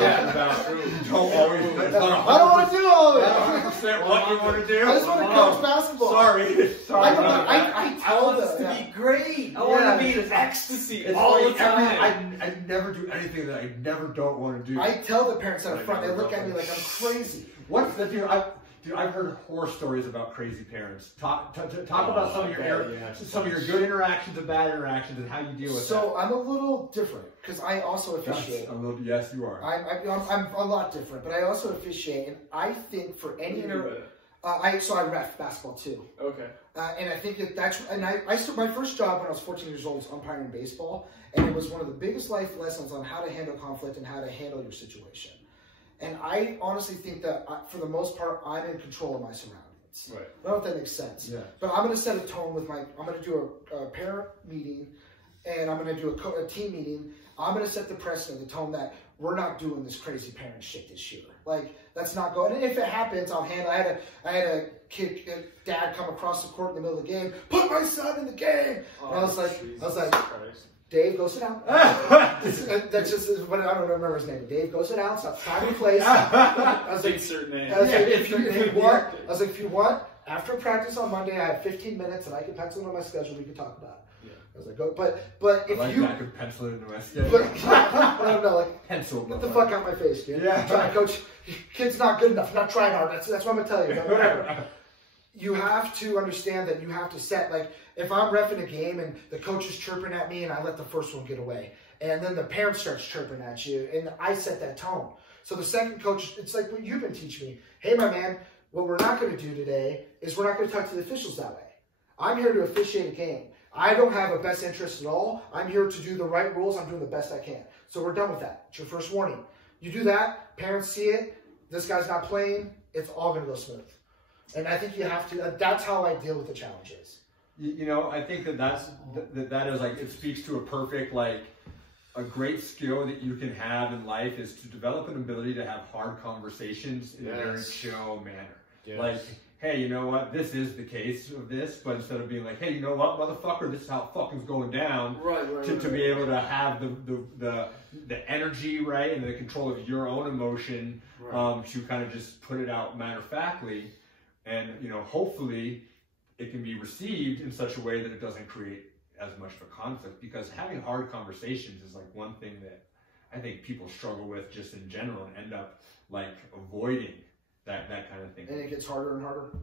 Don't always. I don't want to do all of it. 100% what you want to do. I just want to coach basketball. Sorry. I want this to be great. I want to be in ecstasy all the time. I never do anything that I never don't want to do. I tell the parents up front, they look at me like I'm crazy. What's the deal? I've heard horror stories about crazy parents. Talk about some of your good interactions and bad interactions and how you deal with that. So I'm a little different because I also officiate. Yes, you are. I'm a lot different, but I also officiate, and I think for any so I ref basketball too. Okay. And I think my first job when I was 14 years old was umpiring baseball, and it was one of the biggest life lessons on how to handle conflict and how to handle your situation. And I honestly think that for the most part, I'm in control of my surroundings. Right. I don't know if that makes sense. Yeah. But I'm going to set a tone with I'm going to do a parent meeting, and I'm going to do a team meeting. I'm going to set the precedent, the tone that we're not doing this crazy parent shit this year. Like, that's not going. And if it happens, I'll handle. I had a dad come across the court in the middle of the game, put my son in the game. And I was like, Dave, go sit down. That's just what I don't remember his name. Dave, go sit down. Stop trying to place. I was like, certain name. I was like, if you want, after practice on Monday, I have 15 minutes and I can pencil it on my schedule. We can talk about it. I was like, go, but if I could pencil it into my schedule. No, like pencil. Get the fuck out my face, dude. Yeah. I'm trying to coach. Kid's not good enough. Not trying hard. That's what I'm gonna tell you. But whatever. You have to understand that you have to set, like, if I'm reffing a game and the coach is chirping at me and I let the first one get away, and then the parent starts chirping at you, and I set that tone. So the second coach, it's like what you've been teaching me. Hey, my man, what we're not going to do today is we're not going to talk to the officials that way. I'm here to officiate a game. I don't have a best interest at all. I'm here to do the right rules. I'm doing the best I can. So we're done with that. It's your first warning. You do that, parents see it, this guy's not playing, it's all going to go smooth. And I think you have to, that's how I deal with the challenges. You know, I think that is like, it speaks to a perfect, like, a great skill that you can have in life is to develop an ability to have hard conversations in a very chill manner. Yes. Like, hey, you know what? This is the case of this, but instead of being like, hey, you know what, motherfucker, this is how fucking's going down. To be able to have the energy, right, and the control of your own emotion, to kind of just put it out matter-of-factly, and you know, hopefully, it can be received in such a way that it doesn't create as much of a conflict. Because having hard conversations is like one thing that I think people struggle with just in general and end up like avoiding. That kind of thing. And it gets harder and harder.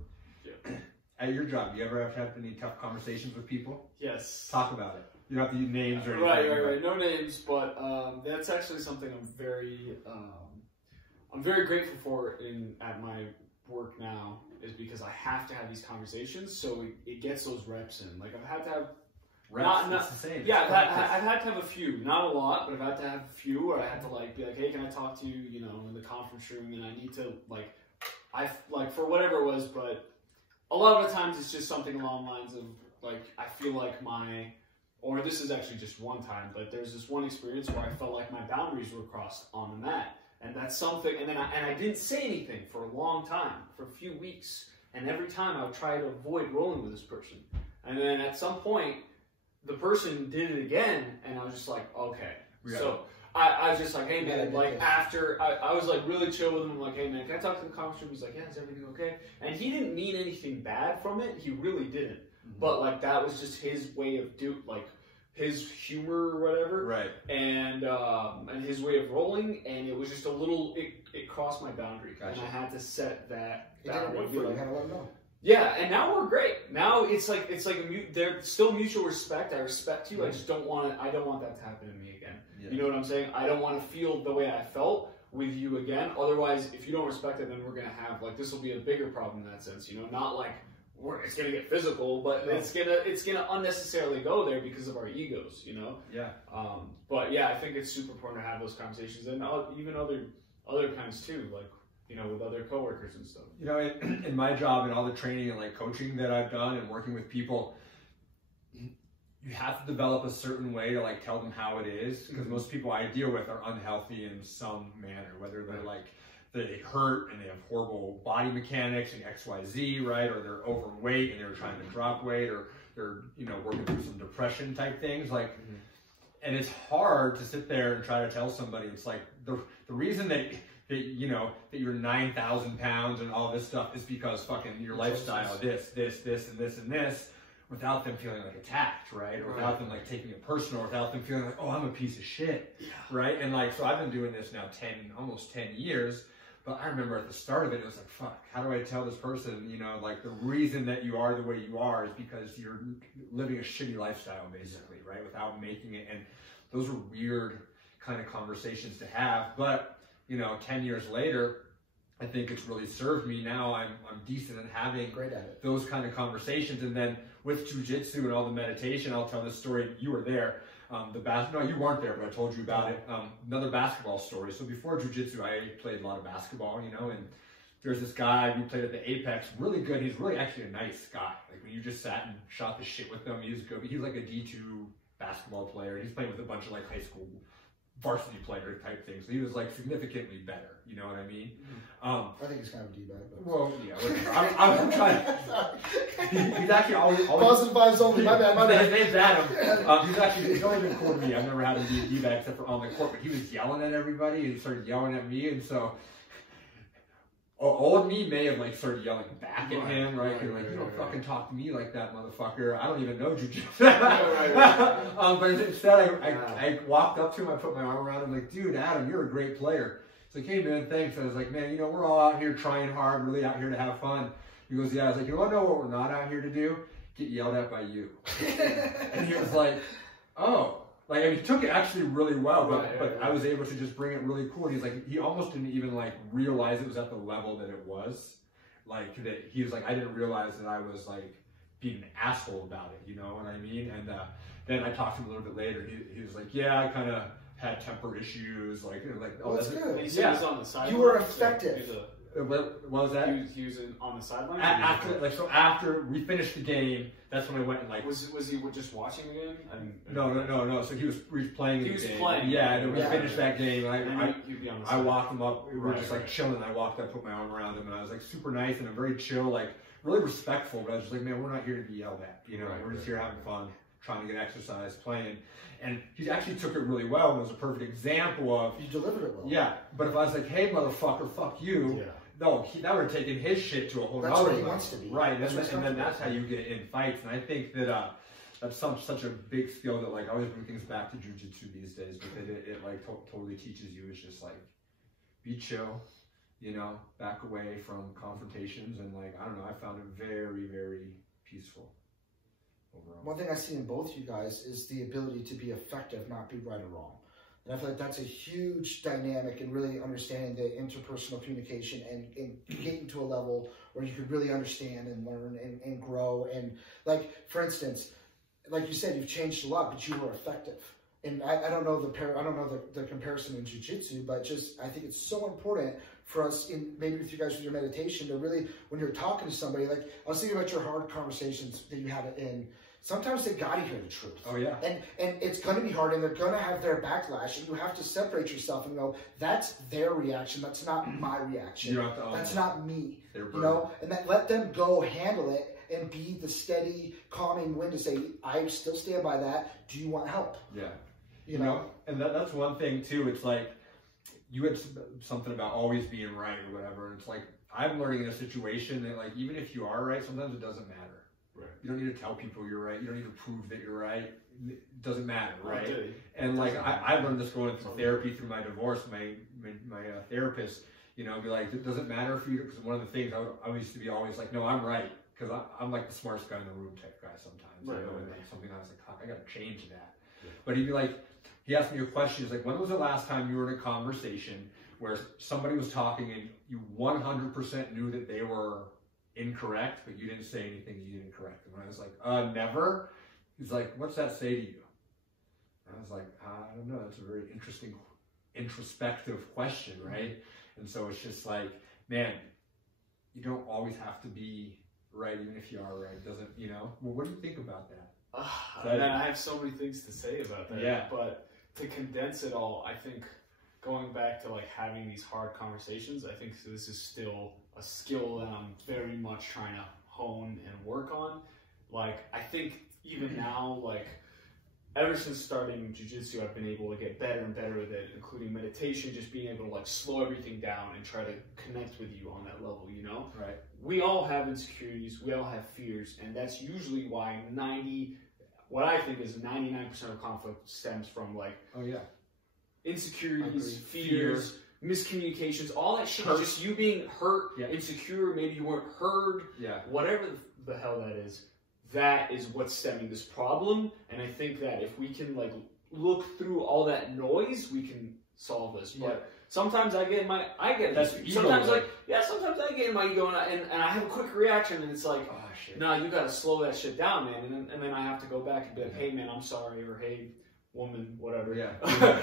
Yeah. At your job, do you ever have any tough conversations with people? Yes. Talk about it. You don't have to use names or anything. Right. No names, but that's actually something I'm very grateful for at my work now, is because I have to have these conversations, so it gets those reps in. Like, I've had to have reps. Not the same. Yeah, I've had to have a few, not a lot, but I've had to have a few where I had to like be like, hey, can I talk to you, you know, in the conference room, and I need to like for whatever it was, but a lot of the times it's just something along the lines of like, I feel like or this is actually just one time, but there's this one experience where I felt like my boundaries were crossed on the mat. And that's something, and I didn't say anything for a long time, for a few weeks. And every time I would try to avoid rolling with this person. And then at some point, the person did it again, and I was just like, okay. Yeah. So I was just like, hey man, like after I was like really chill with him. I'm like, hey man, can I talk to the conference room? He's like, yeah, is everything okay? And he didn't mean anything bad from it. He really didn't. But like that was just his way of his humor or whatever, right? And his way of rolling, and it was just a little. It crossed my boundary, and I had to set that boundary. I gotta let him know. Yeah, and now we're great. Now it's like there's still mutual respect. I respect you. I just don't want that to happen to me again. Yeah. You know what I'm saying? I don't want to feel the way I felt with you again. Otherwise, if you don't respect it, then we're gonna have this will be a bigger problem in that sense. You know, not like it's gonna get physical, but it's gonna unnecessarily go there because of our egos. You know? Yeah. But yeah, I think it's super important to have those conversations, and even other kinds too, like. You know, with other coworkers and stuff. You know, in my job and all the training and like coaching that I've done and working with people, you have to develop a certain way to like tell them how it is, because most people I deal with are unhealthy in some manner, whether they're like they hurt and they have horrible body mechanics and XYZ, right? Or they're overweight and they're trying to drop weight, or they're, you know, working through some depression type things. Like, and it's hard to sit there and try to tell somebody. It's like the reason that you know, that you're 9,000 pounds and all this stuff is because fucking your lifestyle, this, and this, without them feeling like attacked, right? Or without them like taking it personal, without them feeling like, oh, I'm a piece of shit, right? And like, so I've been doing this now almost 10 years, but I remember at the start of it, it was like, fuck, how do I tell this person, you know, like the reason that you are the way you are is because you're living a shitty lifestyle, basically, right? Without making it, and those were weird kind of conversations to have, but you know, 10 years later, I think it's really served me. Now I'm decent at having those kind of conversations. And then with jiu-jitsu and all the meditation, I'll tell this story. You were there. No, you weren't there, but I told you about it. Another basketball story. So before jiu-jitsu, I played a lot of basketball, you know, and there's this guy who played at the Apex, really good. He's really actually a nice guy. Like when you just sat and shot the shit with him, he was good. He's like a D2 basketball player. He's playing with a bunch of like high school varsity player type things. So he was like significantly better. You know what I mean? I think he's kind of a D-bag. Well, yeah. I'm trying. He's actually always positive vibes only. My bad. His name's Adam. He's only been cool to me. I've never had him be a D-bag except for on the court. But he was yelling at everybody, and he started yelling at me, and so old me may have like started yelling back at him, right? You're like, you don't fucking talk to me like that, motherfucker. I don't even know jiu-jitsu. But instead, I walked up to him, I put my arm around him, like, dude, Adam, you're a great player. He's like, hey man, thanks. I was like, man, you know, we're all out here trying hard, really out here to have fun. He goes, yeah. I was like, you want to know what we're not out here to do? Get yelled at by you. And he was like, oh. Like, I mean, he took it actually really well, but I was able to just bring it really cool. And he's like, he almost didn't even like realize it was at the level that it was. Like, that he was like, I didn't realize that I was like being an asshole about it, you know what I mean? And then I talked to him a little bit later. He was like, yeah, I kind of had temper issues. Like, oh, that's good. He was on the sideline. You were effective. What was that? He was on the sideline. After we finished the game, that's when I went and like. Was he just watching the game? No. So he was playing. He was playing. Yeah, and we finished that game. And I side. Walked him up. We were just like chilling. I walked up, put my arm around him, and I was like super nice and I'm very chill, like really respectful. But I was just like, man, we're not here to be yelled at. You know, we're just here having fun, trying to get exercise, playing. And he actually took it really well, and it was a perfect example of. You delivered it well. Yeah, but if I was like, hey, motherfucker, fuck you. Yeah. No, that would have taken his shit to a whole other level. That's what he wants to be. Right, and then that's how you get in fights. And I think that that's such a big skill that like I always bring things back to jiu-jitsu these days, because it like totally teaches you. It's just like be chill, you know, back away from confrontations, and like I don't know, I found it very, very peaceful overall. One thing I see in both you guys is the ability to be effective, not be right or wrong. And I feel like that's a huge dynamic in really understanding the interpersonal communication and getting to a level where you could really understand and learn and grow. And like, for instance, like you said, you've changed a lot, but you were effective. And I don't know the comparison in jiu-jitsu, but just I think it's so important for us, maybe with you guys with your meditation, to really, when you're talking to somebody, like I was thinking about your hard conversations that you had in. Sometimes they gotta hear the truth. Oh yeah. And it's gonna be hard, and they're gonna have their backlash, and you have to separate yourself and go, that's their reaction, that's not my reaction. That's not me. You know? And let them go handle it and be the steady, calming wind to say, I still stand by that. Do you want help? Yeah. You know? And that's one thing too. It's like, you had something about always being right or whatever. And it's like, I'm learning in a situation that like, even if you are right, sometimes it doesn't matter. Right. You don't need to tell people you're right. You don't need to prove that you're right. It doesn't matter, right? And like, I learned this going through therapy, through my divorce, my therapist, you know, be like, it doesn't matter if you, because one of the things I used to be always like, no, I'm right. Because I'm like the smartest guy in the room type guy sometimes. Right. You know, and like something I was like, I got to change that. Yeah. But he'd be like, he asked me a question. He's like, when was the last time you were in a conversation where somebody was talking and you 100% knew that they were incorrect, but you didn't say anything you didn't correct them? And I was like, never. He's like, what's that say to you? And I was like, I don't know. That's a very interesting, introspective question, right? And so it's just like, man, you don't always have to be right, even if you are right. It doesn't, you know? Well, what do you think about that? Man, I have so many things to say about that. Yeah. But to condense it all, I think going back to like having these hard conversations, I think this is still a skill that I'm very much trying to hone and work on. Like, I think even now, like, ever since starting jiu-jitsu, I've been able to get better and better with it, including meditation, just being able to like slow everything down and try to connect with you on that level, you know? Right. We all have insecurities, we all have fears, and that's usually why what I think is 99% of conflict stems from like insecurities, fears, miscommunications, all that shit. Just you being hurt, insecure, maybe you weren't heard, whatever the hell that is. That is what's stemming this problem, and I think that if we can like look through all that noise, we can solve this. But sometimes I get sometimes I get in my ego and I have a quick reaction, and it's like, oh shit, no, you gotta slow that shit down, man. And then I have to go back and be like, hey man, I'm sorry, or hey woman, whatever. Yeah.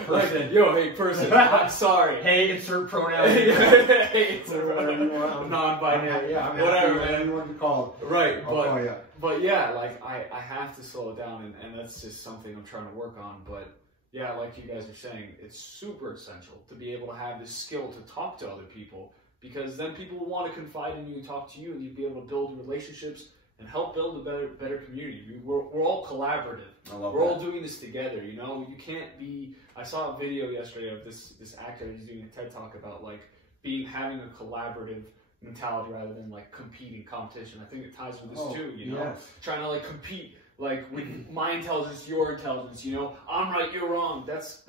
Person. Yo, hey person, I'm sorry. Hey, insert pronoun. Hey, insert pronoun. Non-binary. Yeah, I'm whatever, happy, man. You want to be called. Right, but yeah, like I have to slow it down, and that's just something I'm trying to work on. But yeah, like you guys are saying, it's super essential to be able to have this skill to talk to other people, because then people will want to confide in you and talk to you, and you'll be able to build relationships and help build a better community. We're all collaborative. We're all doing this together, you know? You can't be... I saw a video yesterday of this actor who's doing a TED Talk about like having a collaborative mentality rather than like competing, competition. I think it ties with this too, you know? Yes. Trying to like compete, like with my intelligence, your intelligence, you know? I'm right, you're wrong. That's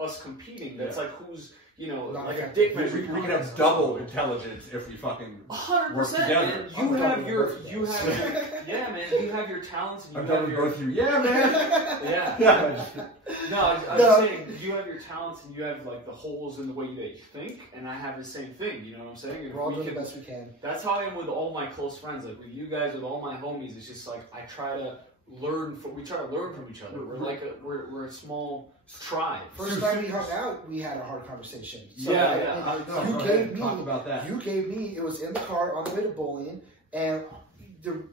us competing. That's like who's... You know, like a dick measure. We can have double intelligence if we fucking 100%, work together. Man. You have your talents and you have your... both of you. Yeah, man. Yeah. No, I'm just saying, you have your talents and you have like the holes in the way that you think, and I have the same thing, you know what I'm saying? We're all doing the best we can. That's how I am with all my close friends, like with you guys, with all my homies. It's just like, I try to learn from each other. We're like we're a small tribe. First time we hung out, we had a hard conversation. So you gave me, it was in the car on the way to bowling, and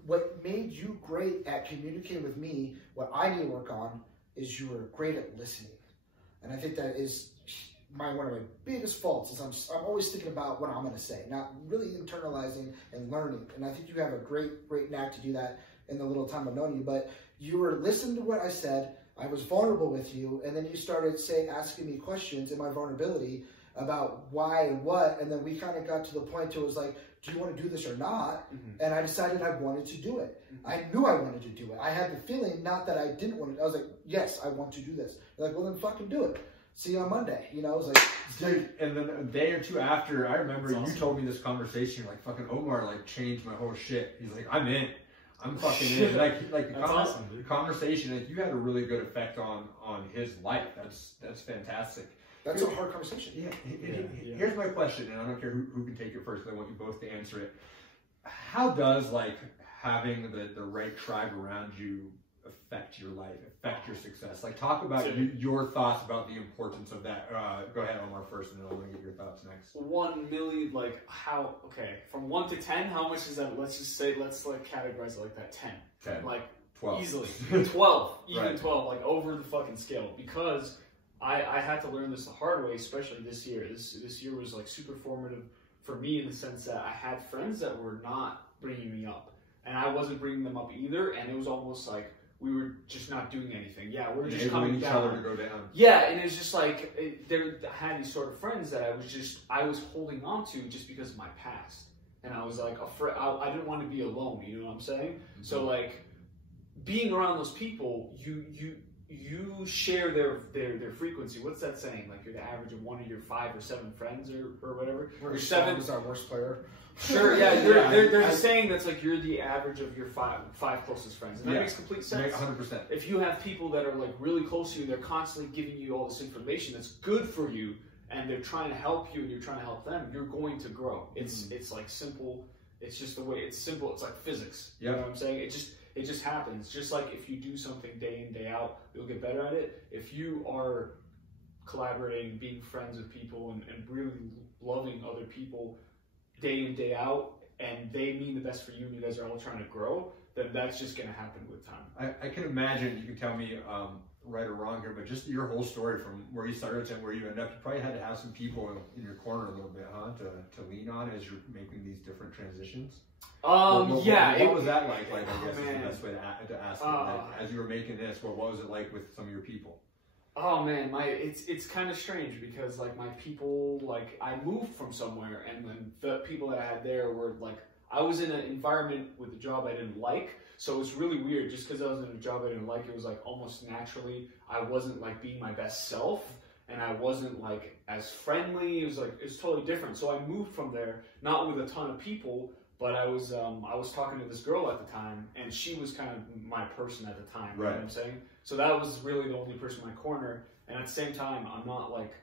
what made you great at communicating with me, what I need to work on, is you were great at listening. And I think that is one of my biggest faults, is I'm always thinking about what I'm going to say, not really internalizing and learning. And I think you have a great knack to do that in the little time I've known you. But you were listening to what I said, I was vulnerable with you, and then you started asking me questions in my vulnerability about why and what, and then we kind of got to the point where it was like, do you want to do this or not? And I decided I wanted to do it. I knew I wanted to do it. I had the feeling, not that I didn't want to. I was like, yes, I want to do this. They're like, well, then fucking do it. See you on Monday. You know, I was like, dude. And then a day or two after, I remember you told me this conversation, like fucking Omar, like changed my whole shit. He's like, I'm in. I'm fucking in. Like the conversation, like you had a really good effect on his life. That's fantastic. That's a hard conversation. Here's my question, and I don't care who can take it first, but I want you both to answer it. How does like having the right tribe around you affect your life, affect your success? Like talk about your thoughts about the importance of that. Go ahead, Omar, first, and then I want to get your thoughts next. 1 million, like how, okay, from 1 to 10, how much is that? Let's like categorize it like that, 10. 10. Like 12. Easily. 12. Even 12, like over the fucking scale. Because I had to learn this the hard way, especially this year. This year was like super formative for me in the sense that I had friends that were not bringing me up. And I wasn't bringing them up either. And it was almost like we were just not doing anything. Yeah, we were just enabling coming each down. other to go down. Yeah, and it's just like I had these sort of friends that I was holding on to just because of my past, and I was like afraid. I didn't want to be alone. You know what I'm saying? Mm-hmm. So like being around those people, you share their frequency. What's that saying? Like you're the average of one of your 5 or 7 friends or whatever. Your 7 is our worst player. Sure, yeah. There's a saying that's like you're the average of your five closest friends, and that makes complete sense. 100%. If you have people that are like really close to you, they're constantly giving you all this information that's good for you, and they're trying to help you, and you're trying to help them, you're going to grow. It's like simple. It's just the way it's simple. It's like physics. You know what I'm saying? It just happens. Just like if you do something day in, day out, you'll get better at it. If you are collaborating, being friends with people, and really loving other people day in, day out, and they mean the best for you, and you guys are all trying to grow, then that's just going to happen with time. I can imagine, you can tell me right or wrong here, but just your whole story from where you started to where you ended up, you probably had to have some people in your corner a little bit, huh, to lean on as you're making these different transitions? What was that like? Like, I guess is the best way to ask it. Like, as you were making this, what was it like with some of your people? Oh man, it's kind of strange because like my people, like I moved from somewhere, and then the people that I had there were like, I was in an environment with a job I didn't like, so it was really weird. Just because I was in a job I didn't like, it was like almost naturally I wasn't like being my best self, and I wasn't like as friendly. It was like it's totally different. So I moved from there, not with a ton of people, but I was talking to this girl at the time, and she was kind of my person at the time. You know what I'm saying? So that was really the only person in my corner, and at the same time, I'm not like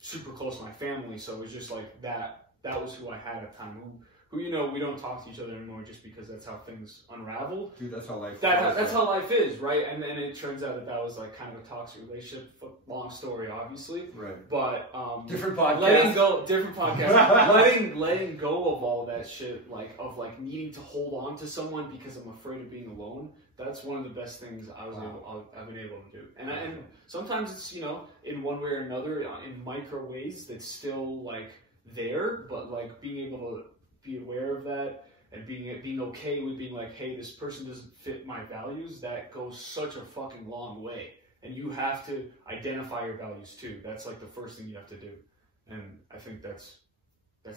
super close to my family, so it was just like that was who I had at the time. Who you know, we don't talk to each other anymore just because that's how things unravel. Dude, that's how life. That's how life is, right? And then it turns out that was like kind of a toxic relationship. Long story, obviously. Right. But different podcast. Different podcast. letting go of all that shit, like of like needing to hold on to someone because I'm afraid of being alone. That's one of the best things I've been able to do. And sometimes it's, you know, in one way or another, in micro ways that's still like there, but like being able to be aware of that and being okay with being like, hey, this person doesn't fit my values, that goes such a fucking long way. And you have to identify your values too. That's like the first thing you have to do. And I think that's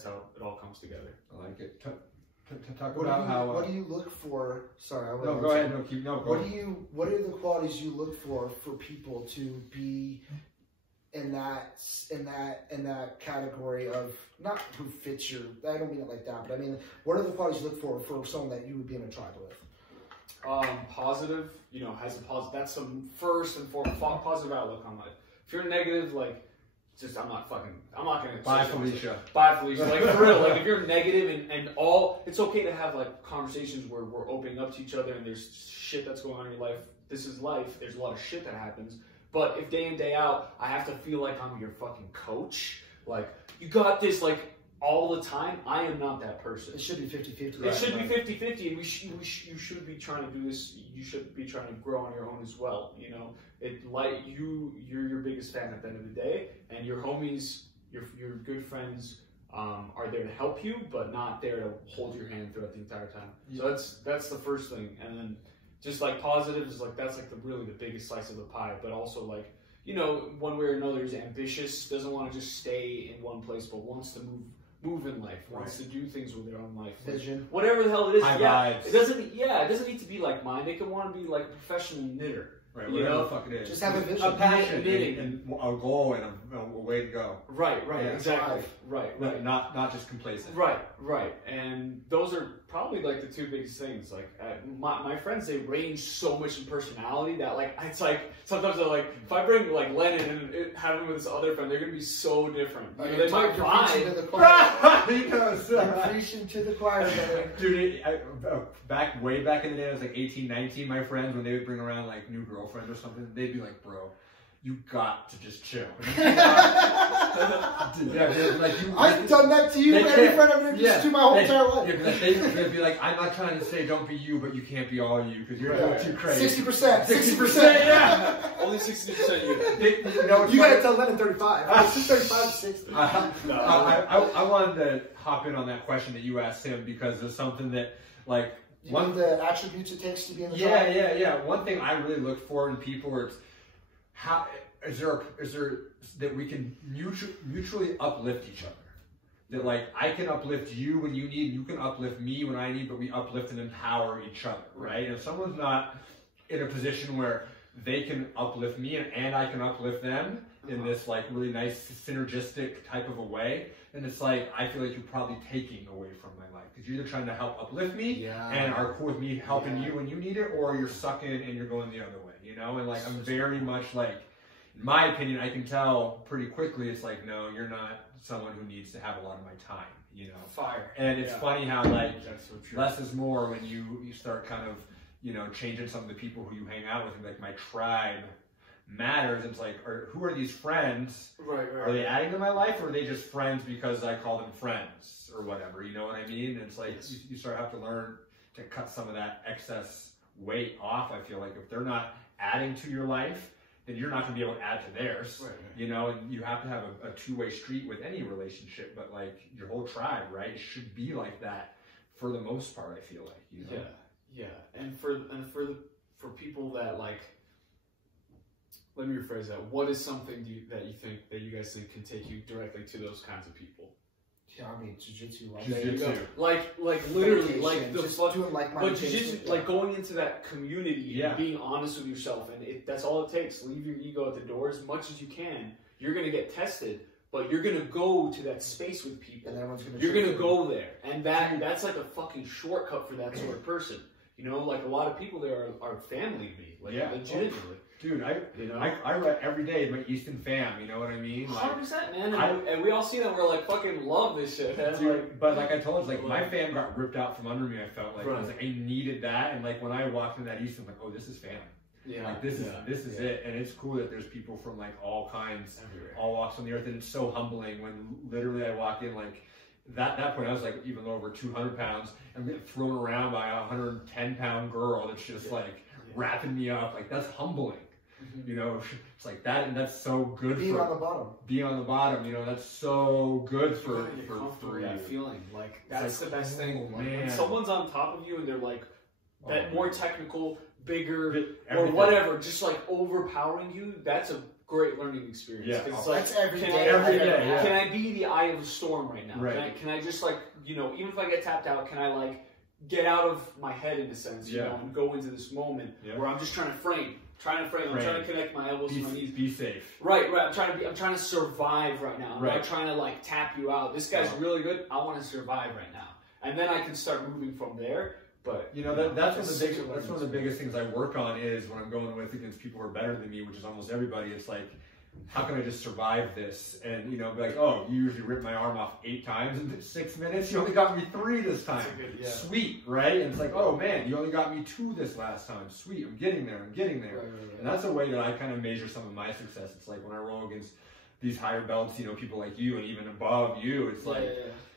how it all comes together. I like it. Talk about how. What do you look for? Sorry, go ahead. What are the qualities you look for people to be in that category of, not who fits your? I don't mean it like that, but I mean, what are the qualities you look for someone that you would be in a tribe with? Positive. You know, has a positive. That's the first and foremost positive outlook on life. If you're negative, like. I'm not gonna. Bye, Felicia. Like for real, like if you're negative and all, it's okay to have like conversations where we're opening up to each other and there's shit that's going on in your life. This is life. There's a lot of shit that happens. But if day in, day out, I have to feel like I'm your fucking coach, like you got this, like all the time, I am not that person. It should be 50-50. It should be 50-50, and you should be trying to do this. You should be trying to grow on your own as well. You know, you're your biggest fan at the end of the day, and your homies, your good friends, are there to help you, but not there to hold your hand throughout the entire time. Yeah. So that's the first thing, and then just like positive is like that's like really the biggest slice of the pie, but also like, you know, one way or another is ambitious, doesn't want to just stay in one place, but wants to move in life, wants to do things with their own life, vision, whatever the hell it is. Vibes. It doesn't need to be like mine. It can want to be like a professional knitter. Right, whatever the fuck it is. Just have a vision, a passion, and a goal, and a way to go. Right, exactly. Right. Not just complacent. Right. And those are probably like the two biggest things. Like my friends, they range so much in personality that like it's like sometimes they're like, if I bring like Lennon and have him with this other friend, they're gonna be so different. You know, they might vibe. Preaching to the choir, dude. Way back in the day, I was like 18, 19. My friends, when they would bring around like new girlfriends or something, they'd be like, bro, you got to just chill. I've done that to you. Every friend I've introduced to my whole entire life. They'd be like, I'm not trying to say don't be you, but you can't be all you because you're too crazy. 60%. Yeah. Only 60% you. You gotta tell Lennon 35. 35 to 60. I wanted to hop in on that question that you asked him because it's something that like the attributes it takes to be in the tribe? Yeah. One thing I really look for in people is how is there that we can mutually uplift each other. That like I can uplift you when you need, you can uplift me when I need, but we uplift and empower each other, right? And if someone's not in a position where they can uplift me and I can uplift them in this like really nice synergistic type of a way, then it's like I feel like you're probably taking away from my life because you're either trying to help uplift me and are cool with me helping you when you need it, or you're sucking and you're going the other way, you know? And like I'm very much like, in my opinion, I can tell pretty quickly. It's like, no, you're not someone who needs to have a lot of my time, you know. Fire. And it's funny how like less is more when you start kind of, you know, changing some of the people who you hang out with. And like my tribe matters. It's like, who are these friends? Right. Are they adding to my life, or are they just friends because I call them friends or whatever? You know what I mean? And it's like you start to have to learn to cut some of that excess weight off. I feel like if they're not adding to your life, then you're not going to be able to add to theirs, you know, and you have to have a two-way street with any relationship, but like your whole tribe, right? It should be like that for the most part, I feel like, you know? Yeah. And for people that like, let me rephrase that. What is something that you guys think can take you directly to those kinds of people? Yeah, I mean, jiu-jitsu. Like literally, like the doing but jiu-jitsu, like going into that community and being honest with yourself, and that's all it takes. Leave your ego at the door as much as you can. You're gonna get tested, but you're gonna go to that space with people. And everyone's you're gonna go there, and that's like a fucking shortcut for that sort of person. You know, like a lot of people there are family to me, like legitimately. Dude, I read every day my Easton fam, you know what I mean? 100%, man. And we all see that, we're like, fucking love this shit, man. Dude, like, but like I told you, like my fam got ripped out from under me, I felt like. I was like, I needed that. And like when I walked in that Easton, I'm like, oh, this is family. Yeah. Like this is it. And it's cool that there's people from like all kinds, all walks on the earth. And it's so humbling when literally I walk in, like, that point I was like even over 200 pounds and getting thrown around by a 110-pound girl that's just like wrapping me up. Like that's humbling. You know, it's like that, and that's so good being on the bottom. Being on the bottom, you know, that's so good for that feeling. Like that's like, the best thing. Oh, man. When someone's on top of you and they're like that more technical, bigger, or whatever, just like overpowering you. That's a great learning experience. Yeah, it's like, that's every day. Can I be the eye of the storm right now? Right. Can I just like, you know, even if I get tapped out, can I like get out of my head in a sense, you know, and go into this moment where I'm just trying to frame. I'm trying to connect my elbows to my knees. Be safe. Right. I'm trying to survive right now. I'm not trying to like tap you out. This guy's really good. I want to survive right now. And then I can start moving from there. But you know, that's one of the biggest things I work on is when I'm going against people who are better than me, which is almost everybody. It's like, how can I just survive this? And, you know, be like, oh, you usually rip my arm off 8 times in 6 minutes. You only got me 3 this time. Sweet, right? And it's like, oh, man, you only got me 2 this last time. Sweet, I'm getting there. And that's a way that I kind of measure some of my success. It's like when I roll against these higher belts, you know, people like you and even above you, it's like,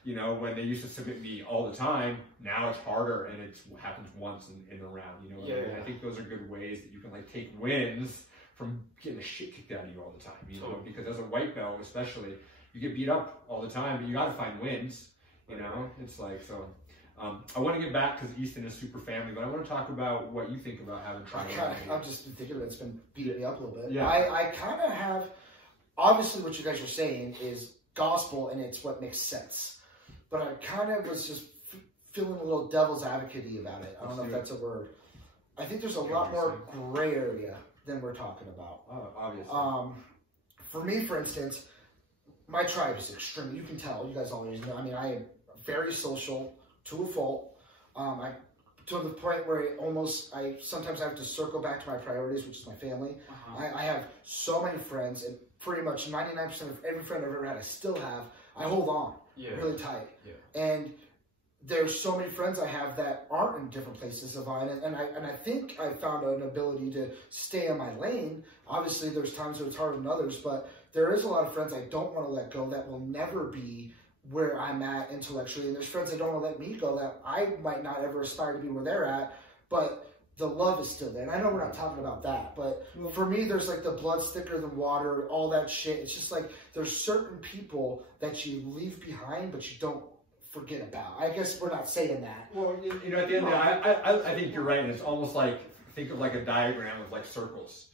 you know, when they used to submit me all the time, now it's harder and it happens once in the round, you know? And I think those are good ways that you can, like, take wins from getting the shit kicked out of you all the time, you know, because as a white belt, especially, you get beat up all the time, but you got to find wins, you know. It's like, so I want to get back because Easton is super family, but I want to talk about what you think about having tribal. I've just been thinking it's been beating me up a little bit. Yeah. I kind of have, obviously what you guys are saying is gospel and it's what makes sense, but I kind of was just feeling a little devil's advocate-y about it. I don't know if that's a word. I think there's a lot more gray area than we're talking about. Obviously. For me, for instance, my tribe is extremely, you can tell, you guys always know, I mean, I am very social to a fault. To the point where I sometimes have to circle back to my priorities, which is my family. I have so many friends, and pretty much 99% of every friend I've ever had, I still have. I hold on really tight. And there's so many friends I have that aren't in different places of mine, and I think I found an ability to stay in my lane. Obviously, there's times where it's harder than others, but there is a lot of friends I don't want to let go that will never be where I'm at intellectually, and there's friends I don't want to let me go that I might not ever aspire to be where they're at, but the love is still there. And I know we're not talking about that, but for me, there's like the blood's thicker than water, all that shit. It's just like there's certain people that you leave behind, but you don't forget about. I guess we're not saying that. Well, you know, at the end of the day, I think you're right. And it's almost like, think of like a diagram of like circles.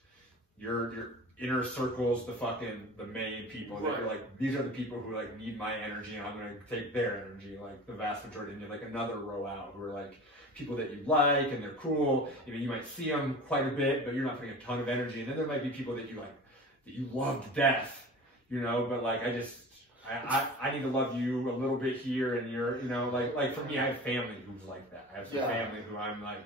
Your inner circles, the main people that you're like, these are the people who like need my energy and I'm going to take their energy, like the vast majority. And you have like another row out who are like people that you like and they're cool. You know, you might see them quite a bit, but you're not putting a ton of energy. And then there might be people that you like, that you love to death, you know, but like, I need to love you a little bit here and you're, you know, like for me, I have family who's like that. I have some family who I'm like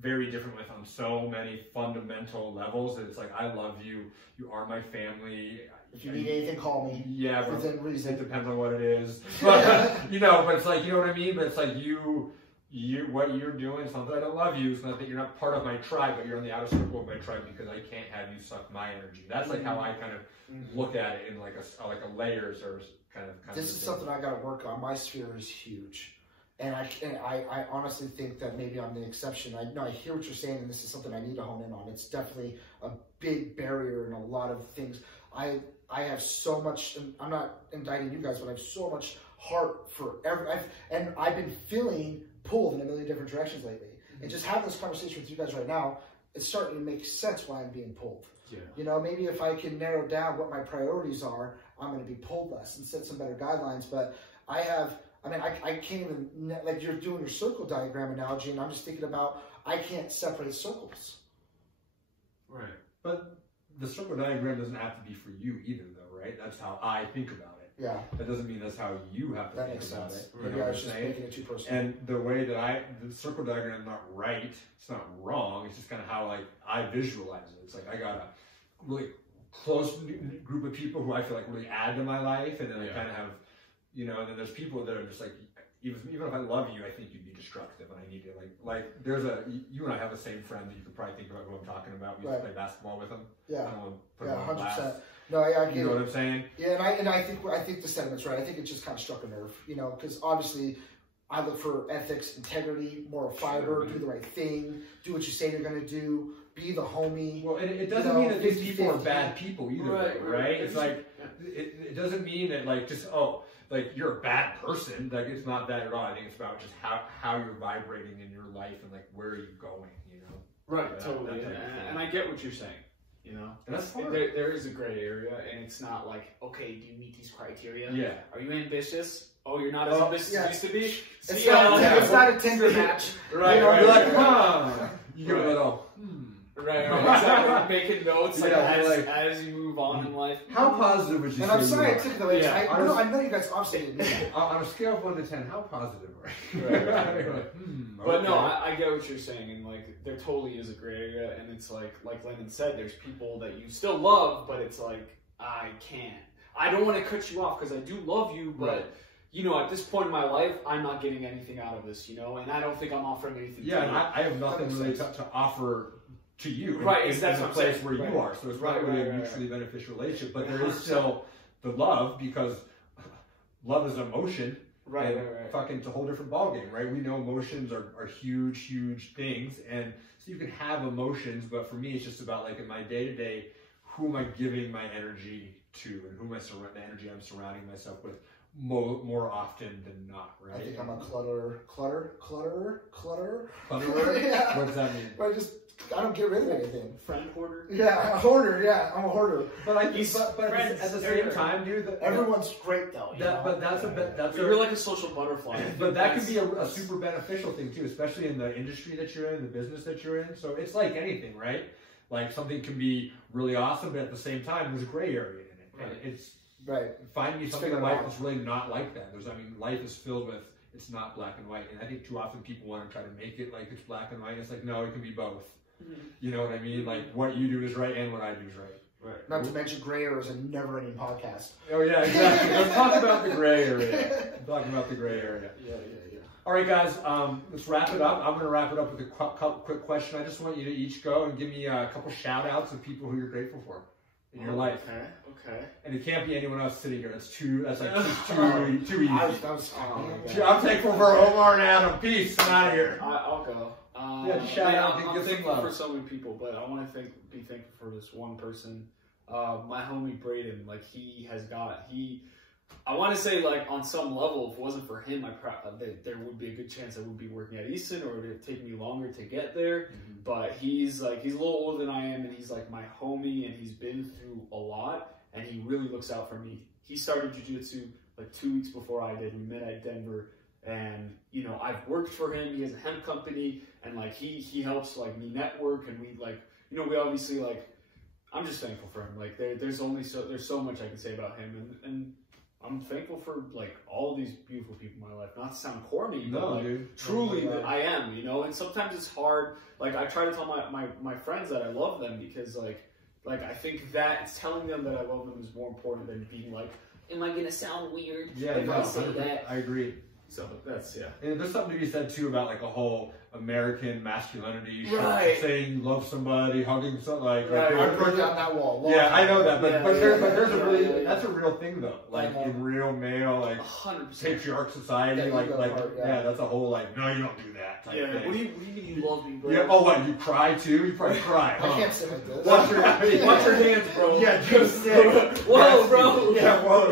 very different with on so many fundamental levels that it's like, I love you. You are my family. If you need anything, call me. Yeah, but within reason. It depends on what it is. But, you know, but it's like, you know what I mean? But it's like what you're doing, it's not that I don't love you. It's not that you're not part of my tribe, but you're on the outer circle of my tribe because I can't have you suck my energy. That's like how I kind of look at it in like a layers or kind of. This is something I got to work on. My sphere is huge. And I honestly think that maybe I'm the exception. I hear what you're saying, and this is something I need to hone in on. It's definitely a big barrier in a lot of things. I have so much, and I'm not indicting you guys, but I have so much heart for and I've been feeling pulled in a million different directions lately. And just having this conversation with you guys right now, it's starting to make sense why I'm being pulled. Yeah. You know, maybe if I can narrow down what my priorities are, I'm going to be pulled less and set some better guidelines. But I can't even, like you're doing your circle diagram analogy, and I'm just thinking about, I can't separate circles. Right. But the circle diagram doesn't have to be for you either, though, right? That's how I think about it. Yeah. That doesn't mean that's how you have to think about it. Maybe I was just making it too personal. And the way that the circle diagram is not right, it's not wrong, it's just kind of how like I visualize it. It's like I got a really close group of people who I feel like really add to my life, and then I kind of have, you know, and then there's people that are just like, even if I love you, I think you'd be destructive, and I need to like there's you and I have the same friend that you could probably think about who I'm talking about. We used to play basketball with him. Yeah. I don't want to put him on 100%. No, I get you know what I'm saying? Yeah, and I think the sentiment's right. I think it just kind of struck a nerve, you know, because obviously I look for ethics, integrity, moral fiber, do the right thing, do what you say you're going to do, be the homie. Well, it doesn't mean that these people are bad people either, right? It's like, it doesn't mean that like just, like you're a bad person. Like it's not that at all. I think it's about just how you're vibrating in your life and like where are you going, you know? Right, totally. And I get what you're saying. You know, and that's hard. There is a gray area, and it's not like, okay, do you meet these criteria? Yeah. Are you ambitious? Oh, you're not as ambitious as you used to be? It's not a Tinder match. Right, you know, right. You're like, huh. You give it a little, Right, exactly. Making notes as you move on in life. How positive would you say? And I'm sorry I took the way. I know you guys obviously on a scale of 1 to 10, how positive are you? Right. But no, I get what you're saying, and like there totally is a gray area, and it's like Lennon said, there's people that you still love, but it's like I can't. I don't want to cut you off because I do love you, but you know, at this point in my life, I'm not getting anything out of this, you know, and I don't think I'm offering anything. Yeah, to you. I have nothing really to offer to you, right? In the place where you are, so it's not really a mutually beneficial relationship. But there is still the love, because love is emotion. Right. Fucking, it's a whole different ballgame, right? We know emotions are huge things, and so you can have emotions, but for me, it's just about like in my day to day, who am I giving my energy to, and who am the energy I'm surrounding myself with more often than not, right? I think I'm a clutterer. Yeah. What does that mean? I don't get rid of anything. Friend hoarder? Yeah, a hoarder, yeah. I'm a hoarder. But at the same time, dude, everyone's great though. You're like a social butterfly. But that could be a super beneficial thing too, especially in the industry that you're in, the business that you're in. So it's like anything, right? Like something can be really awesome, but at the same time, there's a gray area in it. And it's find me something in life that's really not like that. Life is filled with, it's not black and white. And I think too often people want to try to make it like it's black and white. It's like, no, it can be both. You know what I mean? Like what you do is right and what I do is right. Not to mention gray area is a never-ending podcast. Oh yeah, exactly. Let's talk about the gray area. Talking about the gray area. Yeah. All right, guys. Let's wrap it up. I'm going to wrap it up with a quick question. I just want you to each go and give me a couple shout-outs of people who you're grateful for in your life. Okay. And it can't be anyone else sitting here. That's too easy. I'm thankful for Omar and Adam. Peace. I'm out of here. I'll go. Shout out. I'm thankful for so many people, but I want to be thankful for this one person. My homie Braden, like he I want to say, like, on some level, if it wasn't for him, there would be a good chance I would be working at Easton, or it would take me longer to get there. But he's a little older than I am, and he's like my homie, and he's been through a lot, and he really looks out for me. He started jiu-jitsu like 2 weeks before I did. We met at Denver, and you know, I've worked for him. He has a hemp company, and like he helps like me network, and we like, you know, we obviously like, I'm just thankful for him. Like there's so much I can say about him, and I'm thankful for like all these beautiful people in my life. Not to sound corny, but like, dude. truly that I am, you know. And sometimes it's hard. Like I try to tell my friends that I love them, because like I think that it's telling them that I love them is more important than being like, am I gonna sound weird? Yeah, if I say that? I agree. So that's And there's something to be said too about like a whole American masculinity, right? Saying you love somebody, hugging something like. Right. I broke down that wall. Yeah, I know that, but there's a really yeah. that's a real thing though. Like in real male, like 100%. patriarch society, that's a whole like, no, you don't do that type thing. What do you mean you love me, bro? Yeah. Oh, what, you cry too? You probably cry. Huh? I can't sit like this. Watch your hands, bro. Yeah, just whoa, bro. Yeah, whoa.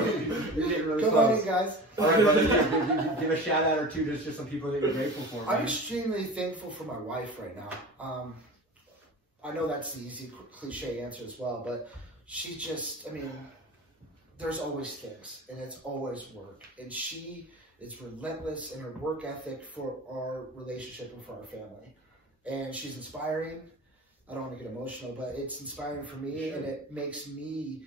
You're getting really Come close. on, guys. All right, brother, give a shout out or two to just some people that you're grateful for. I'm extremely thankful for my wife right now. I know that's the easy cliche answer as well, but she just, I mean, there's always things, and it's always work, and she is relentless in her work ethic for our relationship and for our family, and she's inspiring. I don't want to get emotional, but it's inspiring for me, and it makes me,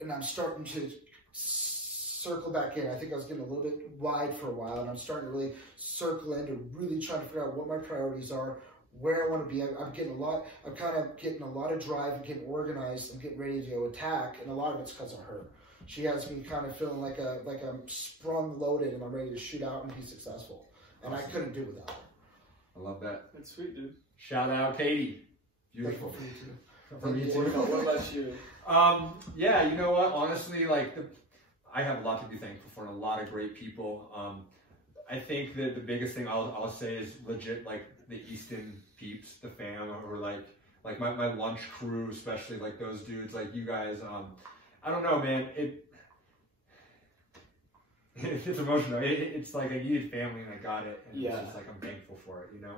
and I'm starting to circle back in. I think I was getting a little bit wide for a while, and I'm starting to really circle in to really try to figure out what my priorities are, where I want to be. I'm kind of getting a lot of drive and getting organized and getting ready to go attack, and a lot of it's because of her. She has me kind of feeling like I'm sprung loaded and I'm ready to shoot out and be successful, and I couldn't do without her. I love that. That's sweet, dude. Shout out Katie. Beautiful. For you too. For me too. What about you? Yeah, you know what? Honestly, like I have a lot to be thankful for and a lot of great people. I think that the biggest thing I'll say is legit, like the Easton peeps, the fam, or like my lunch crew, especially like those dudes, like you guys. I don't know, man. It's emotional. It's like I needed family and I got it, and it's just like I'm thankful for it, you know.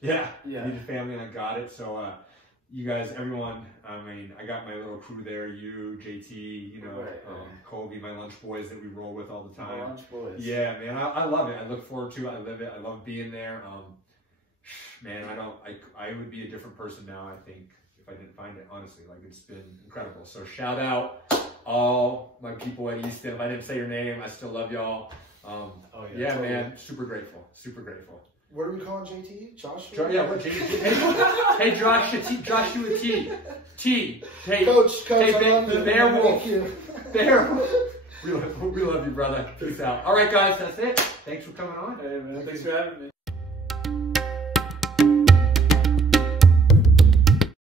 Yeah. I needed family and I got it. So you guys, everyone. I mean, I got my little crew there. You, JT, you know, Colby, my lunch boys that we roll with all the time. My lunch boys. Yeah, man. I love it. I look forward to it. I live it. I love being there. Man, I would be a different person now, I think, if I didn't find it, honestly. Like, it's been incredible. So shout out all my people at Easton. If I didn't say your name, I still love y'all. Yeah, totally. Man, super grateful. What are we calling JT? Joshua? Yeah, what JT? Hey, Joshua T. Hey, Coach, hey, Bearwolf. Bearwolf. We love you, brother. Peace out. All right, guys, that's it. Thanks for coming on. Hey, man. Thanks for having me.